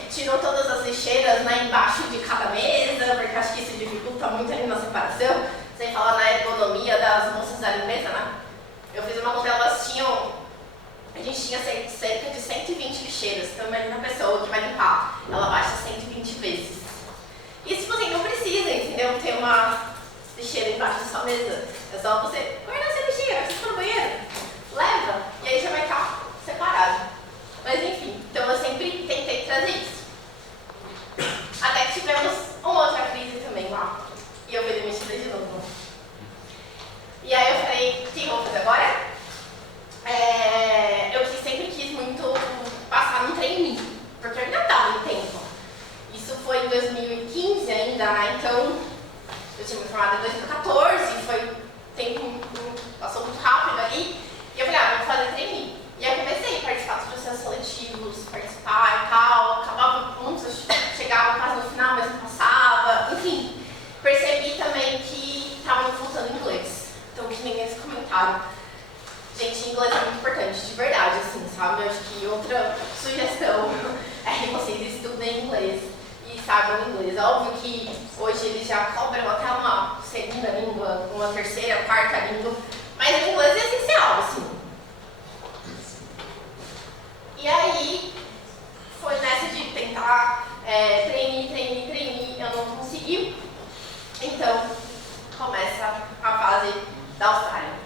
tirou todas as lixeiras, né, embaixo de cada mesa, porque acho que isso dificulta muito ali na separação, sem falar na ergonomia das moças da limpeza, né? Eu fiz uma conta, a gente tinha cerca de 120 lixeiras, então imagina a pessoa que vai limpar, ela baixa 120 vezes. E tipo assim, não precisa, entendeu? Ter uma lixeira embaixo da sua mesa, é só você guardar essa lixeira, você for no banheiro, leva, e aí já vai estar separado. Mas enfim, então eu sempre tentei trazer isso. Até que tivemos uma outra crise também lá, e eu fui demitida de novo. E aí eu falei, o que eu vou fazer agora? Eu sempre quis muito passar num trainee, porque eu ainda estava no tempo. Isso foi em 2015 ainda, né? Então, eu tinha me formado em 2014, tempo passou muito rápido ali, e eu falei, vou fazer trainee. E aí eu comecei a participar dos processos seletivos, participar e tal, acabava muitos, chegava quase no final, mas não passava, enfim. Percebi também que estava me faltando hoje eles já cobram até uma segunda língua, uma terceira, quarta língua, mas o inglês é essencial, assim. E aí, foi nessa de tentar trainee, eu não consegui. Então, começa a fase da Austrália.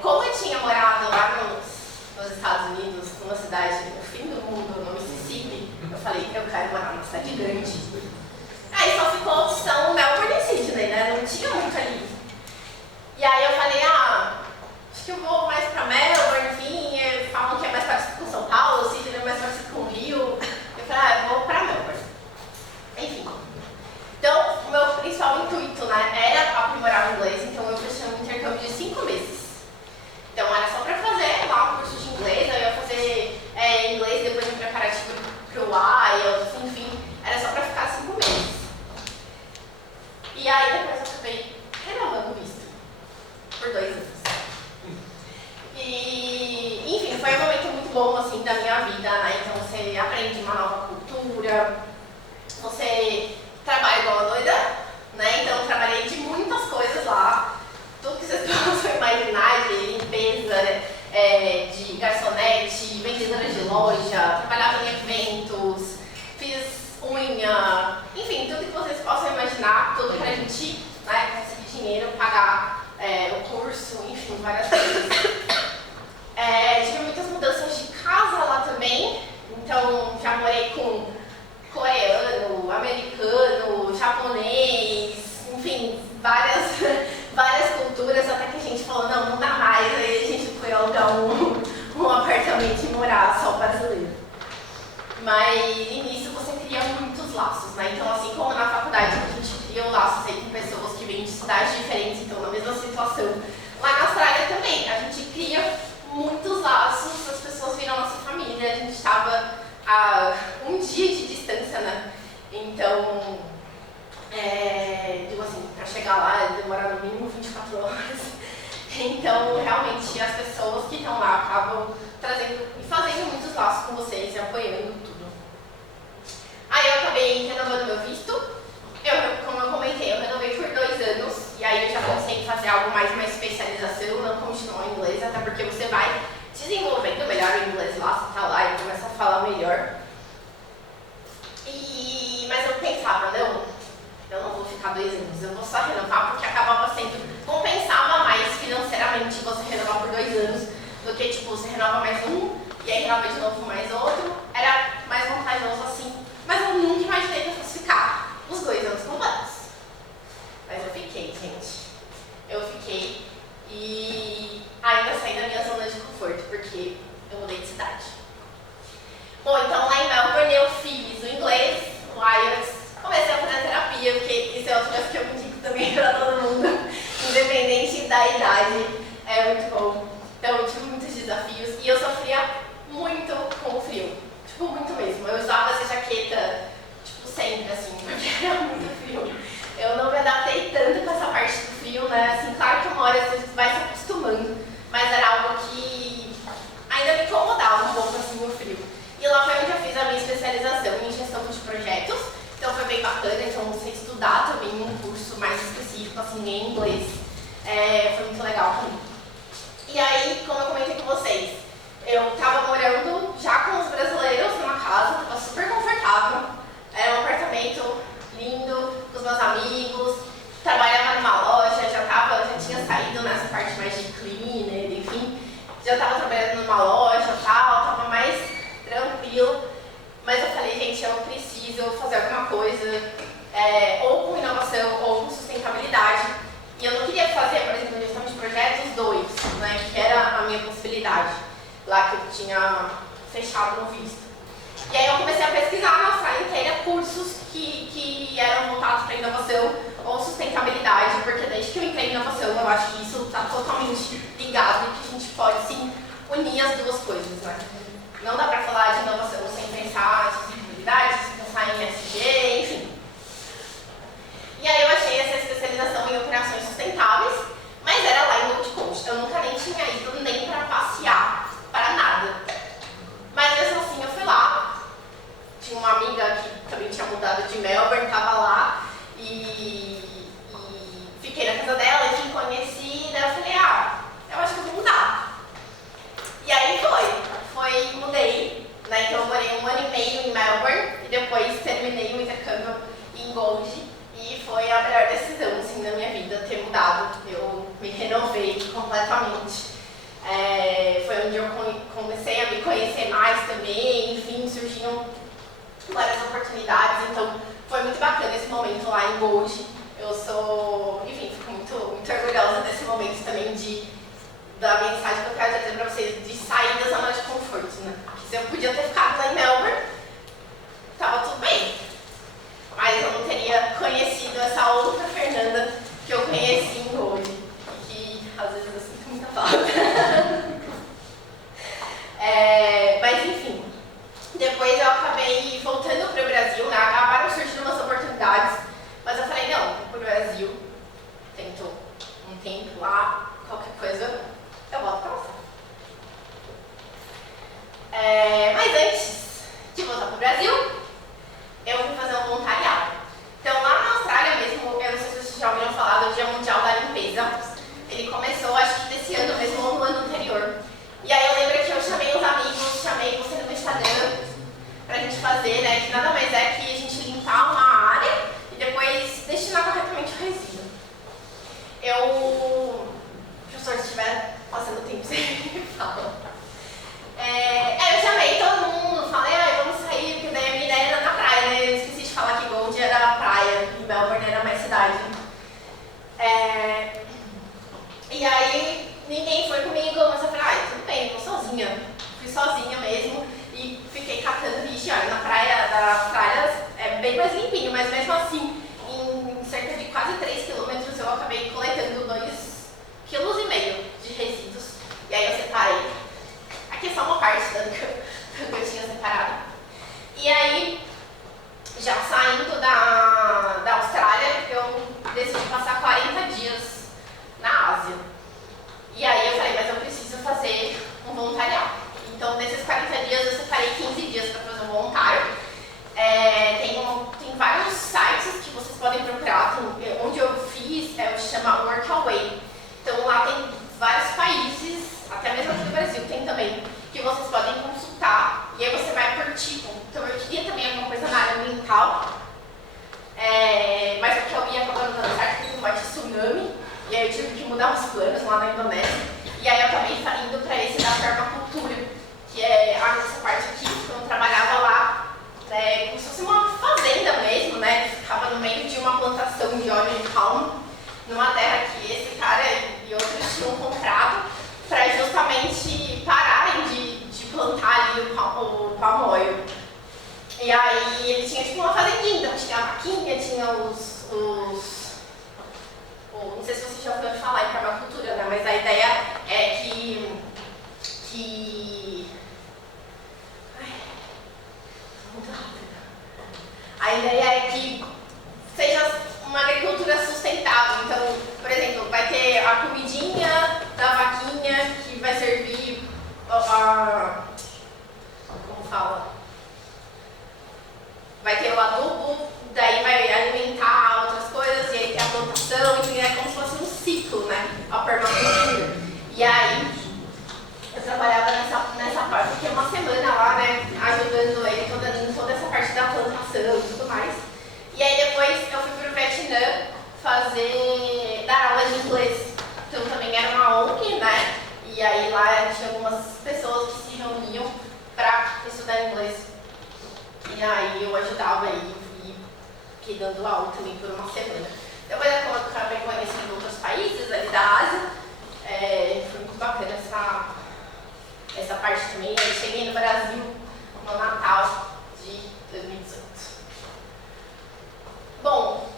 Como eu tinha morado lá nos Estados Unidos, numa cidade no fim do mundo, no Mississippi, eu falei que eu quero morar numa cidade grande. Aí só ficou a opção Melbourne e Sydney, né? Não tinha muito ali. E aí eu falei, acho que eu vou mais pra Melbourne, enfim, falam que é mais parecido com São Paulo, Sydney é mais parecido com o Rio. Eu falei, eu vou pra Melbourne. Enfim. Então, o meu principal intuito, né, era aprimorar o inglês, então eu fechei um intercâmbio de 5 meses. Então era só pra fazer lá um curso de inglês, eu ia fazer inglês depois de preparativo pro IELTS, enfim, era só pra ficar 5 meses. E aí depois eu acabei renovando o visto por 2 anos. E, enfim, foi um momento muito bom, assim, da minha vida, né, então você aprende uma nova cultura, você trabalha igual a doida, né, então eu trabalhei de muitas coisas lá, tudo que vocês possam imaginar, de limpeza, de garçonete, vendedora de loja, trabalhava em eventos, fiz unha, enfim, tudo que vocês possam imaginar, tudo pra gente, né, conseguir dinheiro, pagar o curso, enfim, várias coisas. Tive muitas mudanças de casa lá também, então já morei com coreano, americano, japonês, enfim, várias culturas, até que a gente falou, não dá mais, aí a gente foi alugar um apartamento e morar só brasileiro. Mas nisso você cria muitos laços, né? Então, assim como na faculdade a gente cria laços aí com pessoas que vêm de cidades diferentes, então na mesma situação, lá na Austrália também, a gente cria muitos laços, as pessoas viram nossa família, a gente estava a um dia de distância, né? Então, digo assim, para chegar lá demora no mínimo 24 horas. Então, realmente, as pessoas que estão lá acabam trazendo e fazendo muitos laços com vocês e apoiando tudo. Aí eu acabei renovando meu visto. Como eu comentei, eu renovei por 2 anos. E aí eu já pensei em fazer algo mais uma especialização, não continuar em inglês, até porque você vai desenvolvendo melhor o inglês lá, você tá lá e começa a falar melhor. Mas eu pensava, eu não vou ficar 2 anos, eu vou só renovar, porque acabava compensava mais financeiramente você renovar por 2 anos, do que tipo, você renova mais um, e aí renova de novo mais outro, era mais vantajoso assim, mas eu nunca imaginei que eu fosse ficar os 2 anos completos. Mas eu fiquei, gente. Eu fiquei e ainda saí da minha zona de conforto, porque eu mudei de cidade. Bom, então lá em Melbourne eu fiz o inglês, o IELTS, comecei a fazer terapia, porque isso é outra coisa que eu indico também para todo mundo, independente da idade, é muito bom. Então eu tive muitos desafios e eu sofria muito com o frio, tipo, muito mesmo. Eu usava essa jaqueta, tipo, sempre assim, porque era muito frio. Eu não me adaptei tanto com essa parte do frio, né? Assim, claro que uma hora você vai se acostumando, mas era algo que ainda me incomodava um pouco assim o frio. E lá foi onde eu fiz a minha especialização em gestão de projetos, então foi bem bacana, então você estudar também um curso mais específico, assim, em inglês, foi muito legal pra mim. E aí, como eu comentei com vocês, eu estava morando já com os brasileiros numa casa, estava super confortável, era um apartamento lindo, com os meus amigos, trabalhava numa loja, já tinha saído nessa parte mais de cleaner, enfim, já estava trabalhando numa loja e tal, estava mais tranquilo, mas eu falei, gente, eu preciso fazer alguma coisa, ou com inovação ou com sustentabilidade, e eu não queria fazer, por exemplo, gestão de projetos 2, né, que era a minha possibilidade, lá que eu tinha fechado no visto. E aí eu comecei a pesquisar na Austrália inteira cursos que eram voltados para inovação ou sustentabilidade, porque desde que eu entrei em inovação eu acho que isso está totalmente ligado e que a gente pode sim unir as duas coisas, né? Não dá para falar de inovação sem pensar em sustentabilidade, sem pensar em ESG, enfim. E aí eu achei essa especialização em operações sustentáveis, mas era lá em Gold Coast. Eu nunca nem tinha ido nem para passear, para nada. Mas mesmo assim eu fui lá, tinha uma amiga que também em Gold e foi a melhor decisão assim, da minha vida ter mudado. Eu me renovei completamente. Foi onde eu comecei a me conhecer mais também, enfim, surgiram várias oportunidades, então foi muito bacana esse momento lá em Gold. Eu sou, enfim, fico muito orgulhosa desse momento também da mensagem que eu quero dizer para vocês, de sair da zona de conforto, né? Porque se eu podia ter ficado lá em Melbourne, tava tudo bem. Mas eu não teria conhecido essa outra Fernanda que eu conheci em Gold. Que às vezes eu sinto muita falta. Mas enfim, depois eu acabei voltando para o Brasil, né? Acabaram surgindo umas oportunidades, mas eu falei, não, vou para o Brasil, tento um tempo lá, qualquer coisa, eu volto para você. Mas antes de voltar para o Brasil, eu fui fazer um voluntariado. Então lá na Austrália mesmo, eu não sei se vocês já ouviram falar do Dia Mundial da Limpeza. Ele começou, acho que desse ano mesmo, ou no ano anterior. E aí eu lembro que eu chamei os amigos, chamei você no meu Instagram, pra gente fazer, né, que nada mais é que a gente limpar uma área e depois destinar corretamente o resíduo. Professor, se estiver passando tempo, você fala. Eu chamei todo mundo, falei, vamos sair, porque daí a minha ideia era na praia, né? Eu esqueci de falar que Gold era a praia e Melbourne era mais cidade. E aí ninguém foi comigo, mas eu falei, tudo bem, vou sozinha. Fui sozinha mesmo e fiquei catando lixo. Na praia da Austrália é bem mais limpinho, mas mesmo assim, em cerca de quase 3 quilômetros eu acabei coletando 2,5 kg de resíduos. E aí eu separei. Aqui é só uma parte do que eu tinha separado. E aí, já saindo da Austrália, eu decidi passar 40 dias na Ásia. E aí eu falei, mas eu preciso fazer um voluntariado. Então, nesses 40 dias, eu separei 15 dias para fazer um voluntário. Tem vários sites que vocês podem procurar. Onde eu fiz, chama Workaway. Então, lá tem vários países, até mesmo aqui no Brasil tem também, que vocês podem consultar. E aí você vai por tipo. Então, eu queria também alguma coisa na área ambiental. Mas porque eu ia acabar não dando certo, porque vai ter tsunami. E aí eu tive que mudar os planos lá na Indonésia. E aí eu acabei indo para esse da permacultura, que é a nossa parte aqui, que eu trabalhava lá, como se fosse uma fazenda mesmo, né? Ficava no meio de uma plantação de óleo de palma, numa terra que esse cara e outros tinham comprado para justamente pararem de plantar ali o palm oil. E aí ele tinha tipo uma fazendinha, então tinha a vaquinha, tinha não sei se vocês já ouviram falar em permacultura, né? Mas a ideia é que a ideia é que seja uma agricultura sustentável. Então, por exemplo, vai ter a comidinha da vaquinha que vai servir como fala? Vai ter o adubo, daí vai alimentar outras coisas, e aí tem a plantação, enfim, é como se fosse um ciclo, né? A permacultura. E aí, eu trabalhava nessa parte, fiquei uma semana lá, né? Ajudando ele em toda essa parte da plantação e tudo mais. E aí depois eu fui pro Vietnã dar aula de inglês. Então também era uma ONG, né? E aí lá tinha algumas pessoas que se reuniam para estudar inglês. E aí eu ajudava e fiquei dando aula também por uma semana. Depois eu acabei conhecendo outros países ali da Ásia. Foi muito bacana essa parte também. Eu cheguei no Brasil no Natal de 2018. Bom,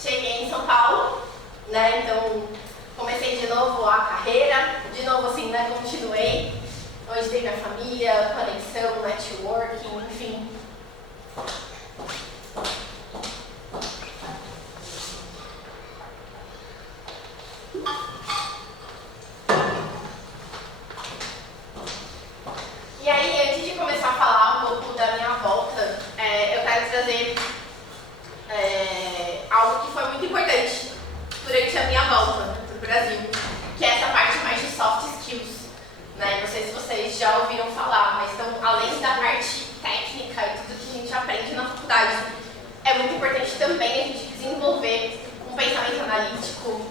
cheguei em São Paulo, né? Então comecei de novo a carreira, de novo assim, né? Continuei. Hoje tem minha família, conexão, networking, enfim. E aí, antes de começar a falar um pouco da minha volta, eu quero trazer algo que foi muito importante durante a minha volta para o Brasil, que é essa parte mais de soft skills, né? Não sei se vocês já ouviram falar, mas então, além da parte técnica e tudo que a gente aprende na faculdade, é muito importante também a gente desenvolver um pensamento analítico,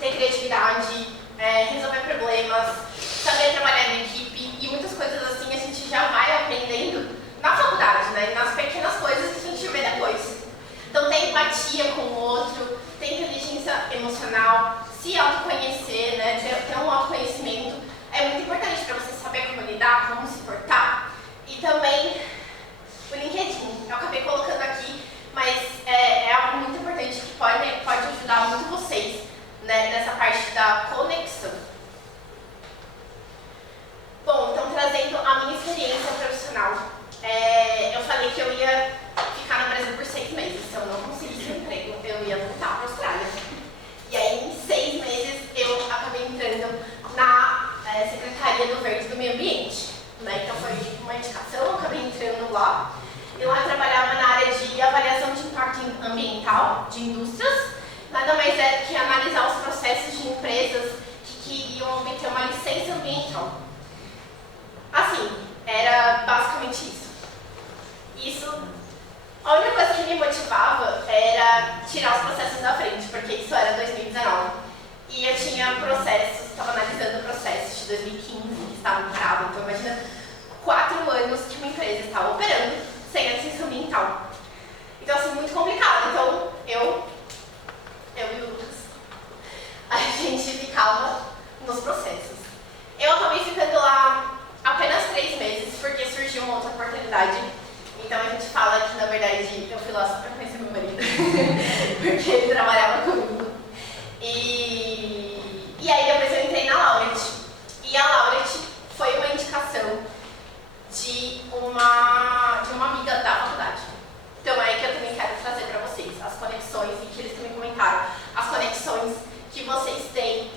ter criatividade, resolver problemas, saber trabalhar em equipe e muitas coisas assim a gente já vai aprendendo na faculdade, né? Nas pequenas coisas que a gente vê depois. Então tem empatia com o outro, tem inteligência emocional, se autoconhecer, né? Ter um autoconhecimento é muito importante para você saber como lidar, como se portar. E também o LinkedIn, eu acabei colocando aqui, mas é algo muito importante que pode ajudar muito vocês, né, nessa parte da conexão. Bom, então trazendo a minha experiência profissional, eu falei que eu ia ficar no Brasil por 6 meses. Se eu não conseguisse um emprego, eu ia voltar para a Austrália. E aí, em 6 meses, eu acabei entrando na Secretaria do Verde do Meio Ambiente. Né? Então foi uma indicação, eu acabei entrando lá. E lá eu trabalhava na área de avaliação de impacto ambiental de indústrias. Nada mais é do que analisar os processos de empresas que iam obter uma licença ambiental. Assim, era basicamente isso. A única coisa que me motivava era tirar os processos da frente, porque isso era 2019. E eu tinha processos, estava analisando processos de 2015 que estavam parados. Então imagina 4 anos que uma empresa estava operando sem a licença ambiental. Então assim, muito complicado. Então eu e o Lucas, a gente ficava nos processos. Eu acabei ficando lá apenas 3 meses, porque surgiu uma outra oportunidade. Então a gente fala que, na verdade, eu fui lá só para conhecer meu marido, porque ele trabalhava comigo. E aí depois eu entrei na Laureate. E a Laureate foi uma indicação de uma amiga da faculdade. Então é aí que eu também quero trazer para vocês as conexões, e que eles também comentaram, as conexões que vocês têm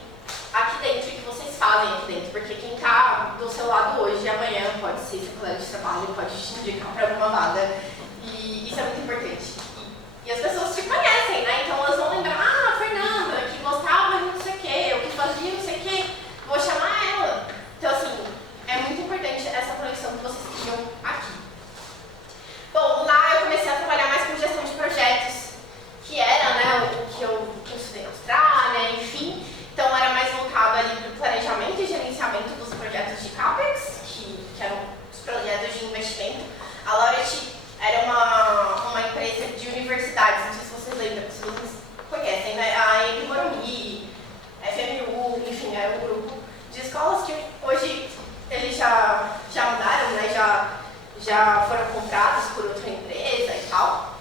aqui dentro e que vocês fazem aqui dentro, porque quem está do seu lado hoje, amanhã pode ser seu colega de trabalho, pode te indicar para alguma vaga, e isso é muito importante. E as pessoas te conhecem, né? Então elas vão lembrar, a Fernanda, que gostava de não sei o quê, ou que fazia não sei o quê, vou chamar ela. Então assim, é muito importante essa conexão que vocês criam aqui. Bom, lá eu comecei a trabalhar mais com gestão de projetos, que era, né, o que eu estudei na Austrália, enfim. Então era mais voltado ali para o planejamento e gerenciamento dos projetos de CAPEX, que eram os projetos de investimento. A Laureate era uma empresa de universidades, não sei se vocês lembram, se vocês conhecem, né? A EMB Morumbi, FMU, enfim, era um grupo de escolas que hoje eles já mudaram, né? Já foram comprados por outra empresa e tal.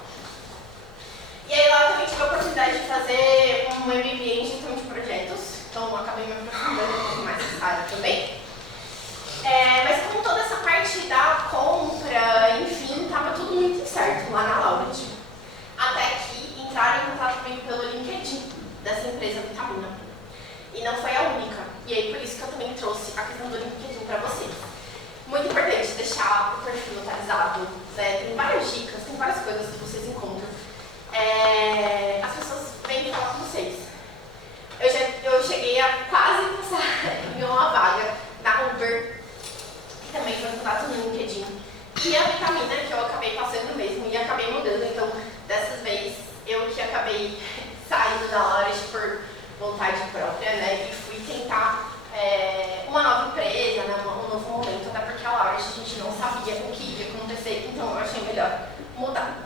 E aí lá eu também tive a oportunidade de fazer um MBA em gestão de projetos, então acabei me aprofundando um pouco mais nessa área também. Mas com toda essa parte da compra, enfim, estava tudo muito incerto lá na Laureate. Até que entraram em contato comigo pelo LinkedIn dessa empresa Vitamina. E não foi a única. E aí por isso que eu também trouxe a questão do LinkedIn para vocês. Muito importante deixar o perfil atualizado, né? Tem várias dicas, tem várias coisas que vocês encontram. As pessoas vêm falar com vocês. Eu cheguei a quase passar em uma vaga na Uber, que também foi em contato no LinkedIn. E a Vitamina, que eu acabei passando mesmo e acabei mudando. Então, dessas vezes, eu que acabei saindo da Laureate por vontade própria, né? E fui tentar uma nova empresa, né, um novo momento, até porque a Laureate a gente não sabia o que ia acontecer, então eu achei melhor mudar.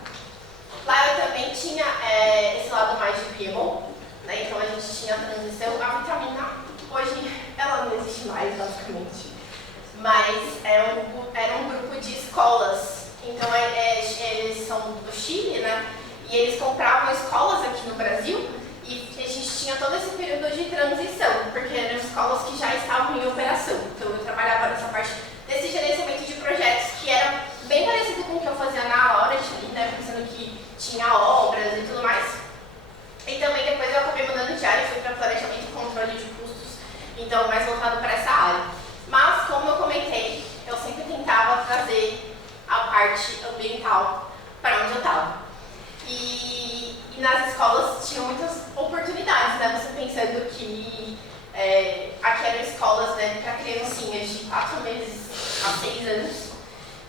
Lá eu também tinha esse lado mais de PMO, né, então a gente tinha a transição. A Vitamina, hoje, ela não existe mais, basicamente, mas era um grupo de escolas, então eles são do Chile, né, e eles compravam escolas aqui no Brasil. E a gente tinha todo esse período de transição, porque eram escolas que já estavam em operação. Então eu trabalhava nessa parte desse gerenciamento de projetos, que era bem parecido com o que eu fazia na Laureate, né, pensando que tinha obras e tudo mais. E também depois eu acabei mudando de área, fui para planejamento e controle de custos, então mais voltado para essa área. Mas, como eu comentei, eu sempre tentava trazer a parte ambiental para onde eu estava. E nas escolas tinham muitas oportunidades, né? Você pensando que aqui eram escolas, né, para criancinhas de 4 meses a 6 anos.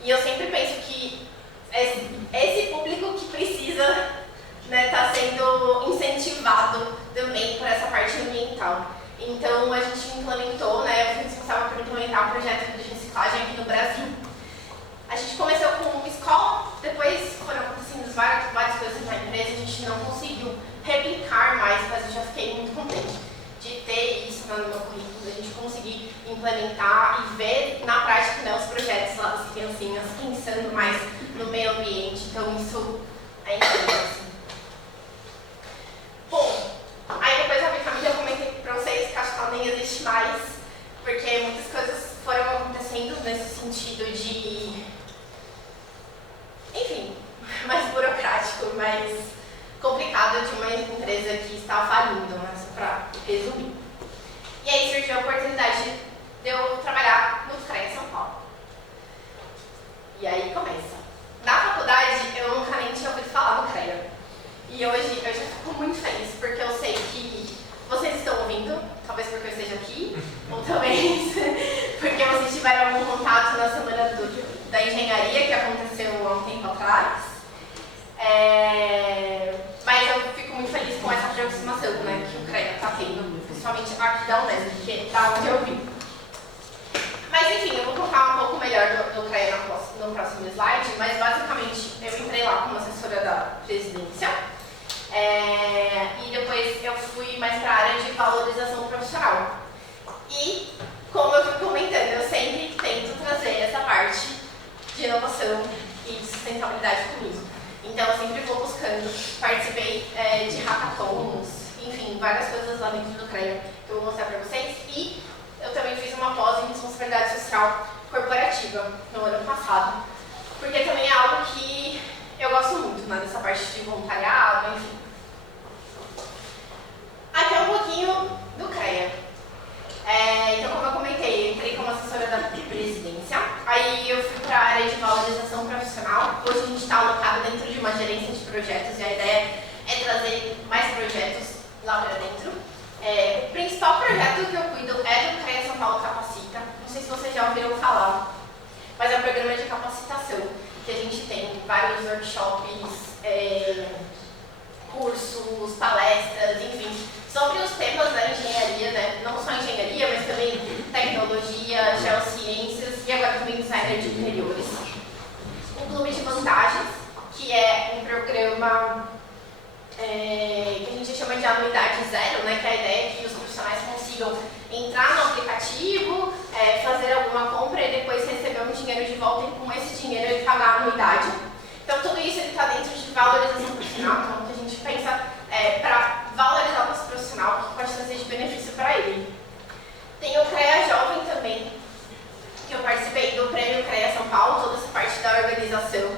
E eu sempre penso que esse público que precisa incentivado também por essa parte ambiental. Então, a gente implementou, né, eu fui responsável por implementar um projeto de reciclagem aqui no Brasil. A gente começou com uma escola, depois foram acontecendo várias coisas na empresa, a gente não conseguiu replicar mais, mas eu já fiquei muito contente de ter isso no meu currículo, a gente conseguir implementar e ver na prática, né, os projetos lá das criancinhas, pensando mais no meio ambiente, então isso é incrível, assim. Bom, aí depois a minha família eu comentei pra vocês que acho que ela nem existe mais, porque muitas coisas foram acontecendo nesse sentido de, enfim, mais burocrático, mais complicado de uma empresa que está falindo, né, só para resumir. E aí surgiu a oportunidade de eu trabalhar no CREA São Paulo. E aí começa. Na faculdade, eu nunca nem tinha ouvido falar no CREA. E hoje eu já fico muito feliz, porque eu sei que vocês estão ouvindo, talvez porque eu esteja aqui, ou talvez porque vocês tiveram algum contato na semana da engenharia que aconteceu há um tempo atrás. Mas eu fico muito feliz com essa aproximação, né, que o CREA está tendo, principalmente aqui da Unesp, que é da onde eu vim. Mas enfim, eu vou contar um pouco melhor do CREA no próximo slide, mas basicamente eu entrei lá como assessora da presidência e depois eu fui mais para a área de valorização profissional. E, como eu fui comentando, eu sempre tento trazer essa parte de inovação e de sustentabilidade comigo. Então eu sempre vou buscando, participei de hackathons, enfim, várias coisas lá dentro do CREA que eu vou mostrar para vocês. E eu também fiz uma pós em responsabilidade social corporativa no ano passado, porque também é algo que eu gosto muito, né, dessa parte de voluntariado, enfim. Aqui é um pouquinho do CREA. Então, como eu comentei, eu entrei como assessora da presidência, aí eu fui para a área de valorização profissional. Hoje a gente está alocado dentro de uma gerência de projetos e a ideia é trazer mais projetos lá para dentro. O principal projeto que eu cuido é do CREA São Paulo Capacita. Não sei se vocês já ouviram falar, mas é um programa de capacitação que a gente tem vários workshops, cursos, palestras, enfim, sobre os temas da engenharia, né? Não só engenharia, mas também tecnologia, geociências e agora também design de interiores. O Clube de Vantagens, que é um programa que a gente chama de anuidade zero, né? Que a ideia é que os profissionais consigam entrar no aplicativo, fazer alguma compra e depois receber um dinheiro de volta e com esse dinheiro ele pagar a anuidade. Então tudo isso está dentro de valorização profissional, então que a gente pensa para valorizar o nosso profissional, o que pode trazer de benefício para ele. Tem o CREA Jovem também, que eu participei do Prêmio CREA São Paulo, toda essa parte da organização.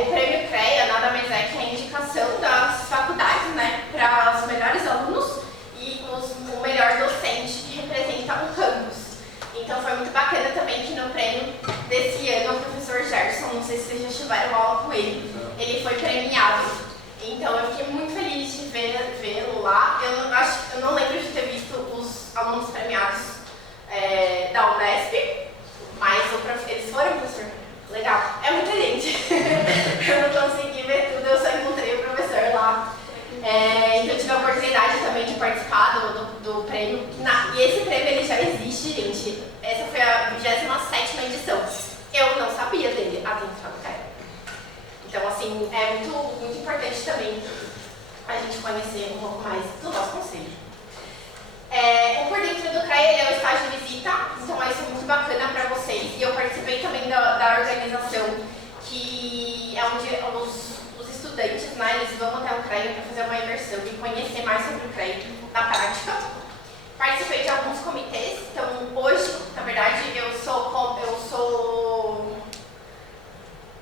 O Prêmio CREA nada mais é que a indicação das faculdades, né, para os melhores alunos e o melhor docente que representa um campus. Então foi muito bacana também que no prêmio desse ano o professor Gerson, não sei se vocês já tiveram aula com ele, ele foi premiado. Então eu fiquei muito feliz de vê-lo lá. Eu não lembro de ter visto os alunos premiados da Unesp, mas eles foram, professor? Legal. É muita gente. Eu não consegui ver tudo, eu só encontrei o professor lá. Então eu tive a oportunidade também de participar do prêmio. E esse prêmio ele já existe, gente. Essa foi a 27ª edição. Eu não sabia dele até entrar no CREA. Então, assim, é muito, muito importante também a gente conhecer um pouco mais do nosso conselho. O Por Dentro do CREA ele é o estágio de visita, então isso é muito bacana para vocês. E eu participei também da organização, que é onde os estudantes, né, eles vão até o CREA para fazer uma imersão e conhecer mais sobre o CREA na prática. Participei de alguns comitês, então hoje, na verdade, eu sou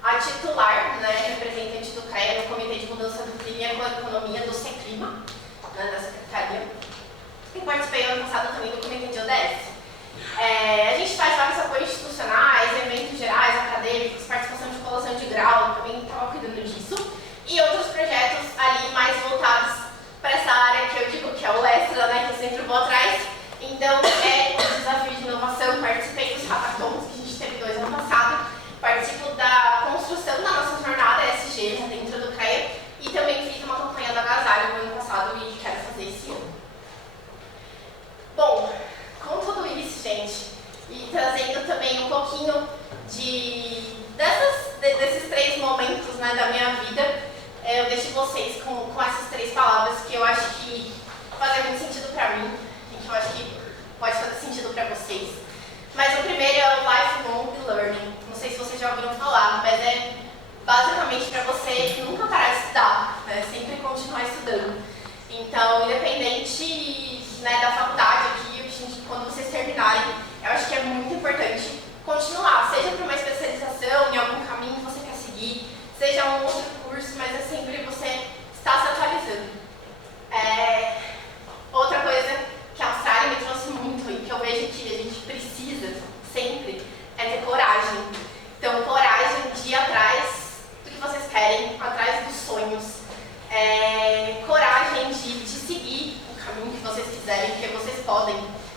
a titular, né, representante do CREA no Comitê de Mudança do Clima e Economia do CECLIMA, né, da Secretaria. E participei ano passado também do Comitê de ODS. A gente faz vários apoios institucionais, eventos gerais, acadêmicos, participação de colação de grau, também estava cuidando disso. E outros projetos ali mais voltados para essa área que eu digo que é o extra, né, que eu sempre vou atrás. Então, o desafio de inovação, participei dos hackathons, que a gente teve 2 ano passado. Participo da construção da nossa jornada ESG dentro do CREA e também fiz uma campanha da Agasalho no ano passado vocês com essas 3 palavras que eu acho que fazem muito sentido pra mim e que eu acho que pode fazer sentido pra vocês. Mas o primeiro é o Lifelong Learning. Não sei se vocês já ouviram falar, mas é basicamente para você nunca parar de estudar, né? Sempre continuar estudando. Então, independente, né, da faculdade aqui, quando vocês terminarem, eu acho que é muito importante continuar, seja para uma especialização, em algum caminho que você quer seguir, seja um outro curso, mas é sempre você estar se atualizando. Outra coisa que a Austrália me trouxe muito e que eu vejo que a gente precisa sempre é ter coragem. Então, coragem de ir atrás do que vocês querem, atrás dos sonhos. Coragem de seguir o caminho que vocês quiserem, porque vocês podem,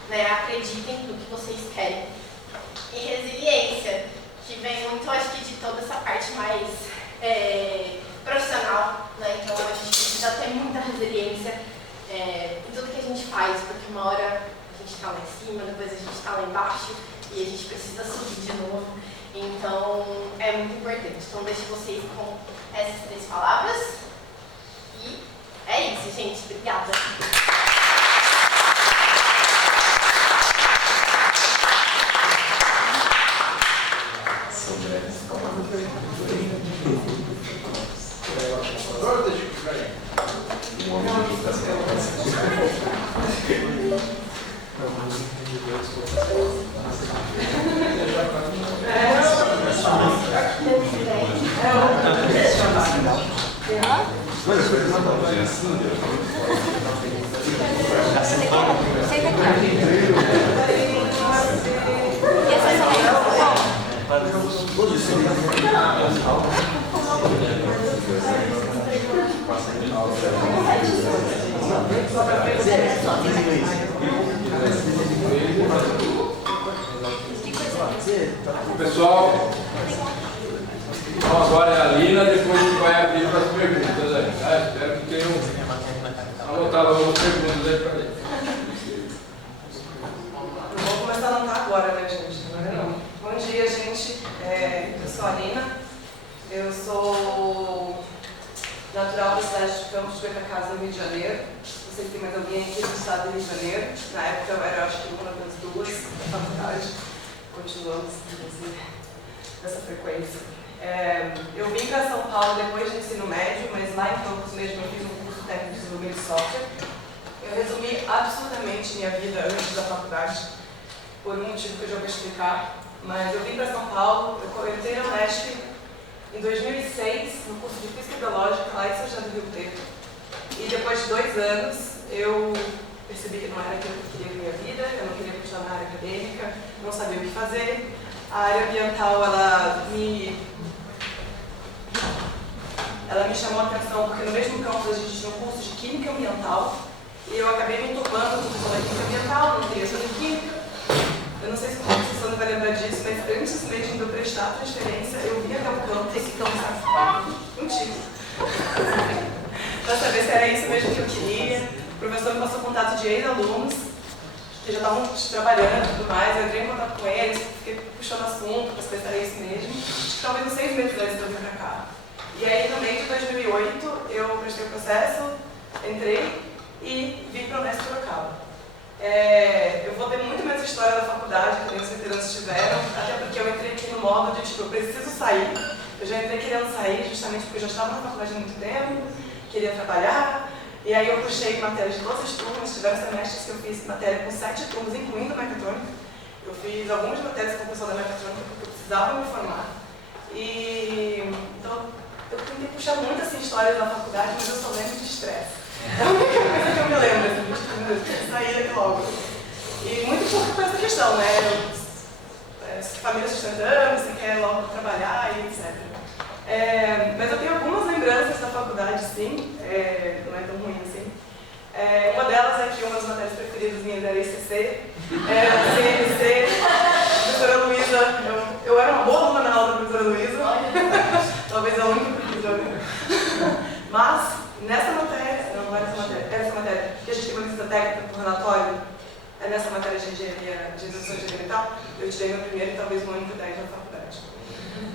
né? Acreditem no que vocês querem. E resiliência, que vem muito, acho que, de toda essa parte mais profissional, né? Então, a gente precisa ter muita resiliência em tudo que a gente faz, porque uma hora a gente está lá em cima, depois a gente está lá embaixo e a gente precisa subir de novo. Então, é muito importante. Então, deixo vocês com essas 3 palavras. E é isso, gente. Obrigada. Pessoal, então agora é a Lina, depois a gente vai abrir para as perguntas aí, tá? Espero que tenham anotado algumas perguntas aí para ele. Não vou começar a anotar agora, né, gente? Não. Bom dia, gente. Eu sou a Lina. Eu sou natural da cidade de Campos de Goytacazes, no Rio de Janeiro. Não sei se tem mais alguém aqui do estado do Rio de Janeiro. Na época eu era, acho que, uma das 2 da faculdade. Continuamos nessa frequência. Eu vim para São Paulo depois do ensino médio, mas lá em Campos mesmo eu fiz um curso técnico de desenvolvimento de software. Eu resumi absolutamente minha vida antes da faculdade, por um motivo que eu já vou explicar. Mas eu vim para São Paulo, eu entrei na Unesp em 2006, no curso de Física Biológica, lá em São José do Rio Preto. E depois de 2 anos, eu percebi que não era aquilo que eu queria na minha vida, eu não queria continuar na área acadêmica, não sabia o que fazer. A área ambiental, ela me chamou a atenção, porque no mesmo campus a gente tinha um curso de Química Ambiental, e eu acabei me entopando com o curso da Química Ambiental, não queria fazer Química. Eu não sei se o professor não vai lembrar disso, mas antes mesmo de eu prestar a transferência, eu via até o campus, esse campus contigo, para saber se era isso mesmo que eu queria. O professor me passou contato de ex-alunos, que já estavam trabalhando e tudo mais. Eu entrei em contato com eles, fiquei puxando assunto para saber se era isso mesmo. Talvez uns 6 meses antes de eu vir para cá. E aí, também, de 2008, eu prestei o processo, entrei e vim para o Unesp Sorocaba. Eu vou ter muito menos história da faculdade, que nem os veteranos tiveram, até porque eu entrei aqui no modo de, tipo, eu preciso sair. Eu já entrei querendo sair, justamente porque eu já estava na faculdade há muito tempo, queria trabalhar. E aí eu puxei matérias de todas as turmas, tiveram semestres que eu fiz matéria com 7 turmas, incluindo a mecatrônica. Eu fiz algumas matérias com o pessoal da mecatrônica porque eu precisava me formar. Então, eu tentei puxar muito assim, histórias da faculdade, mas eu só lembro de estresse. É a única coisa que eu me lembro, assim, sair daqui logo. E muito por essa questão, né? Família sustentando, você quer logo trabalhar e etc. Mas eu tenho algumas lembranças da faculdade, sim, não é tão ruim assim. Uma delas é que uma das matérias preferidas minhas era ICC, CNC, professora Luísa. Eu era uma boa aluna na aula da professora Luísa, talvez a única professora. Mas, nessa matéria, não era essa matéria, era essa matéria, que a gente tem uma visita técnica por relatório, nessa matéria de engenharia, de introdução de engenharia ambiental, eu tirei meu primeiro e talvez meu único 10 na faculdade.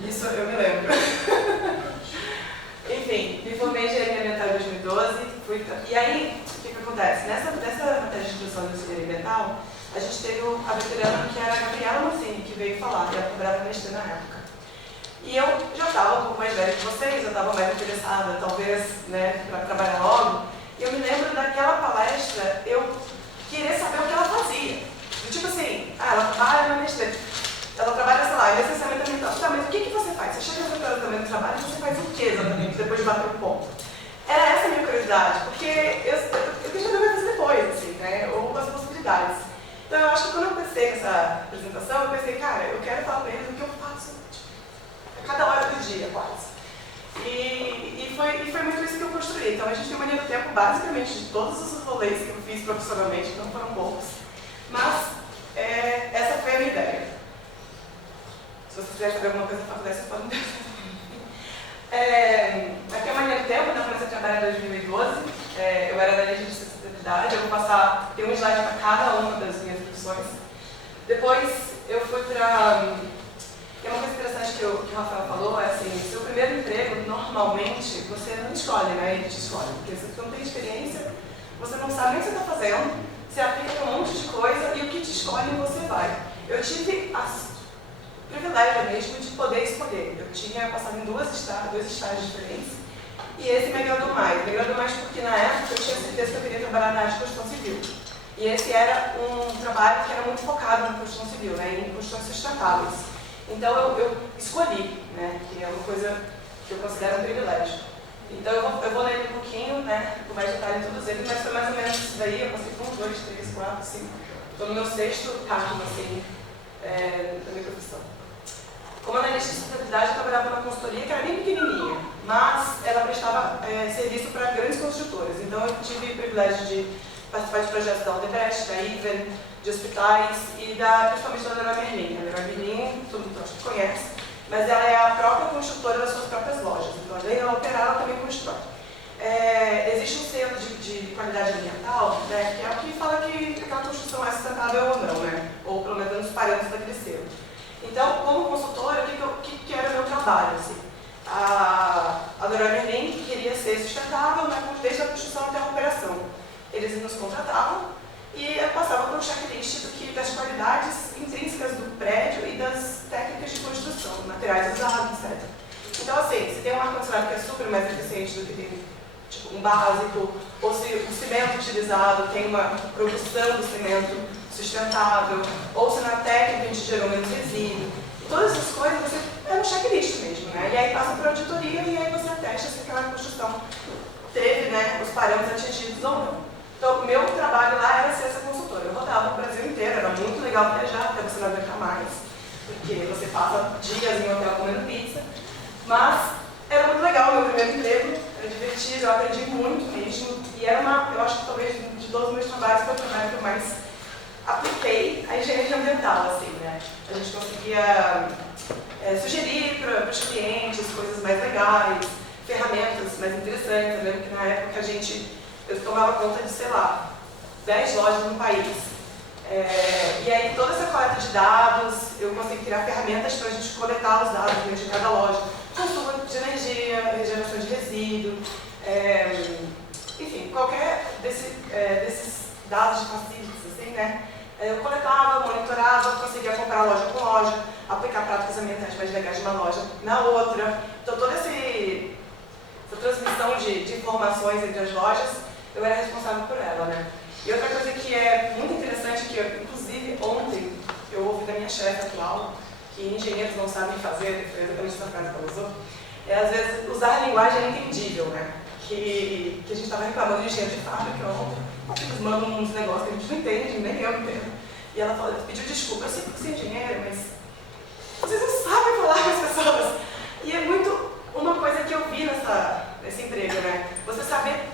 Isso eu me lembro. Enfim, enfim, me formei em engenharia ambiental em 2012. E aí, o que acontece? Nessa matéria de introdução da engenharia ambiental, a gente teve a veterana que era a Gabriela Mancini, que veio falar, e ela cobrava mestrado na época. E eu já estava um pouco mais velha que vocês, eu estava mais interessada, talvez, né, para trabalhar logo. E eu me lembro daquela palestra, eu queria saber o que ela fazia. Tipo assim, ela trabalha na mestrado, ela trabalha, sei lá, em licenciamento ambiental. Tá, mas o que você faz? Você chega no departamento de trabalho e você faz o que exatamente, depois de bater o ponto? Era essa a minha curiosidade, porque eu queria saber o que fazer depois, assim, né, ou as possibilidades. Então eu acho que quando eu pensei nessa apresentação, eu pensei, cara, eu quero falar para eles o que eu faço, tipo, a cada hora do dia, quase. E foi muito isso que eu construí. Então a gente tem uma linha do tempo, basicamente, de todos os rolês que eu fiz profissionalmente, que não foram poucos. Mas essa foi a minha ideia. Se vocês quiserem saber alguma coisa da faculdade, vocês podem ver. Aqui é uma linha do tempo, então eu comecei a trabalhar em 2012. Eu era da linha de sustentabilidade, eu vou passar, tem um slide para cada uma das minhas profissões. Depois eu fui para... E uma coisa interessante que o Rafael falou é assim, seu primeiro emprego, normalmente, você não escolhe, né? Ele te escolhe, porque se você não tem experiência, você não sabe nem o que você está fazendo, você aplica para um monte de coisa e o que te escolhe você vai. Eu tive o privilégio mesmo de poder escolher. Eu tinha passado em dois estágios diferentes e esse me agradou mais. Me agradou mais porque na época eu tinha certeza que eu queria trabalhar na área de construção civil. E esse era um trabalho que era muito focado na construção civil, né? Em construções sustentáveis. Então eu escolhi, né, que é uma coisa que eu considero um privilégio. Então eu vou ler um pouquinho, né, com mais detalhe em todos eles, mas foi mais ou menos isso daí. Eu passei por 1, 2, 3, 4, 5. Estou no meu 6º cargo, assim, da minha profissão. Como analista de sustentabilidade, eu trabalhava numa consultoria que era bem pequenininha, mas ela prestava serviço para grandes construtoras. Então eu tive o privilégio de participar de projetos da Odebrecht, da Iven, de hospitais e principalmente da Leroy Merlin. A Leroy Merlin, todo mundo acho que conhece, mas ela é a própria construtora das suas próprias lojas. Então, além de ela operar, ela também constrói. Existe um selo de qualidade ambiental, né, que é o que fala que aquela construção é sustentável ou não, né, ou pelo menos os parâmetros daquele selo. Então, como consultora, o que era o meu trabalho? Assim? A Leroy Merlin queria ser sustentável, né, desde a construção até a operação. Eles nos contratavam e passava por um checklist das qualidades intrínsecas do prédio e das técnicas de construção, materiais usados, etc. Então, assim, se tem um ar-condicionado que é super mais eficiente do que tem tipo, um básico, ou se o cimento utilizado tem uma produção do cimento sustentável, ou se na técnica a gente gerou menos resíduo, todas essas coisas é um checklist mesmo, né? E aí passa por auditoria e aí você atesta se aquela construção teve, né, os parâmetros atingidos ou não. Então, meu trabalho lá era ser essa consultora. Eu rodava o Brasil inteiro, era muito legal viajar, até você não aguentar mais, porque você passa dias em hotel comendo pizza. Mas era muito legal, meu primeiro emprego, era divertido, eu aprendi muito mesmo. E era eu acho que talvez de todos os meus trabalhos foi o trabalho que eu mais apliquei a engenharia ambiental, assim, né? A gente conseguia sugerir para os clientes coisas mais legais, ferramentas mais interessantes. Eu lembro que na época eu tomava conta de, sei lá, 10 lojas no país. E aí toda essa coleta de dados, eu consegui criar ferramentas para a gente coletar os dados dentro de cada loja. Consumo de energia, regeneração de resíduo, enfim, qualquer desses dados de facilities, assim, né? Eu coletava, monitorava, conseguia comparar loja com loja, aplicar práticas ambientais mais legais de uma loja na outra. Então toda essa transmissão de informações entre as lojas, eu era responsável por ela, né? E outra coisa que é muito interessante, que inclusive ontem eu ouvi da minha chefe atual, que engenheiros não sabem fazer, foi exatamente essa frase que ela usou, às vezes usar linguagem entendível, né? Que a gente estava reclamando de engenheiro de fábrica ontem, eles mandam uns negócios que a gente não entende, nem eu entendo. E ela pediu desculpa, eu sei que você é engenheiro, mas vocês não sabem falar com as pessoas. E é muito uma coisa que eu vi nesse emprego, né? Você saber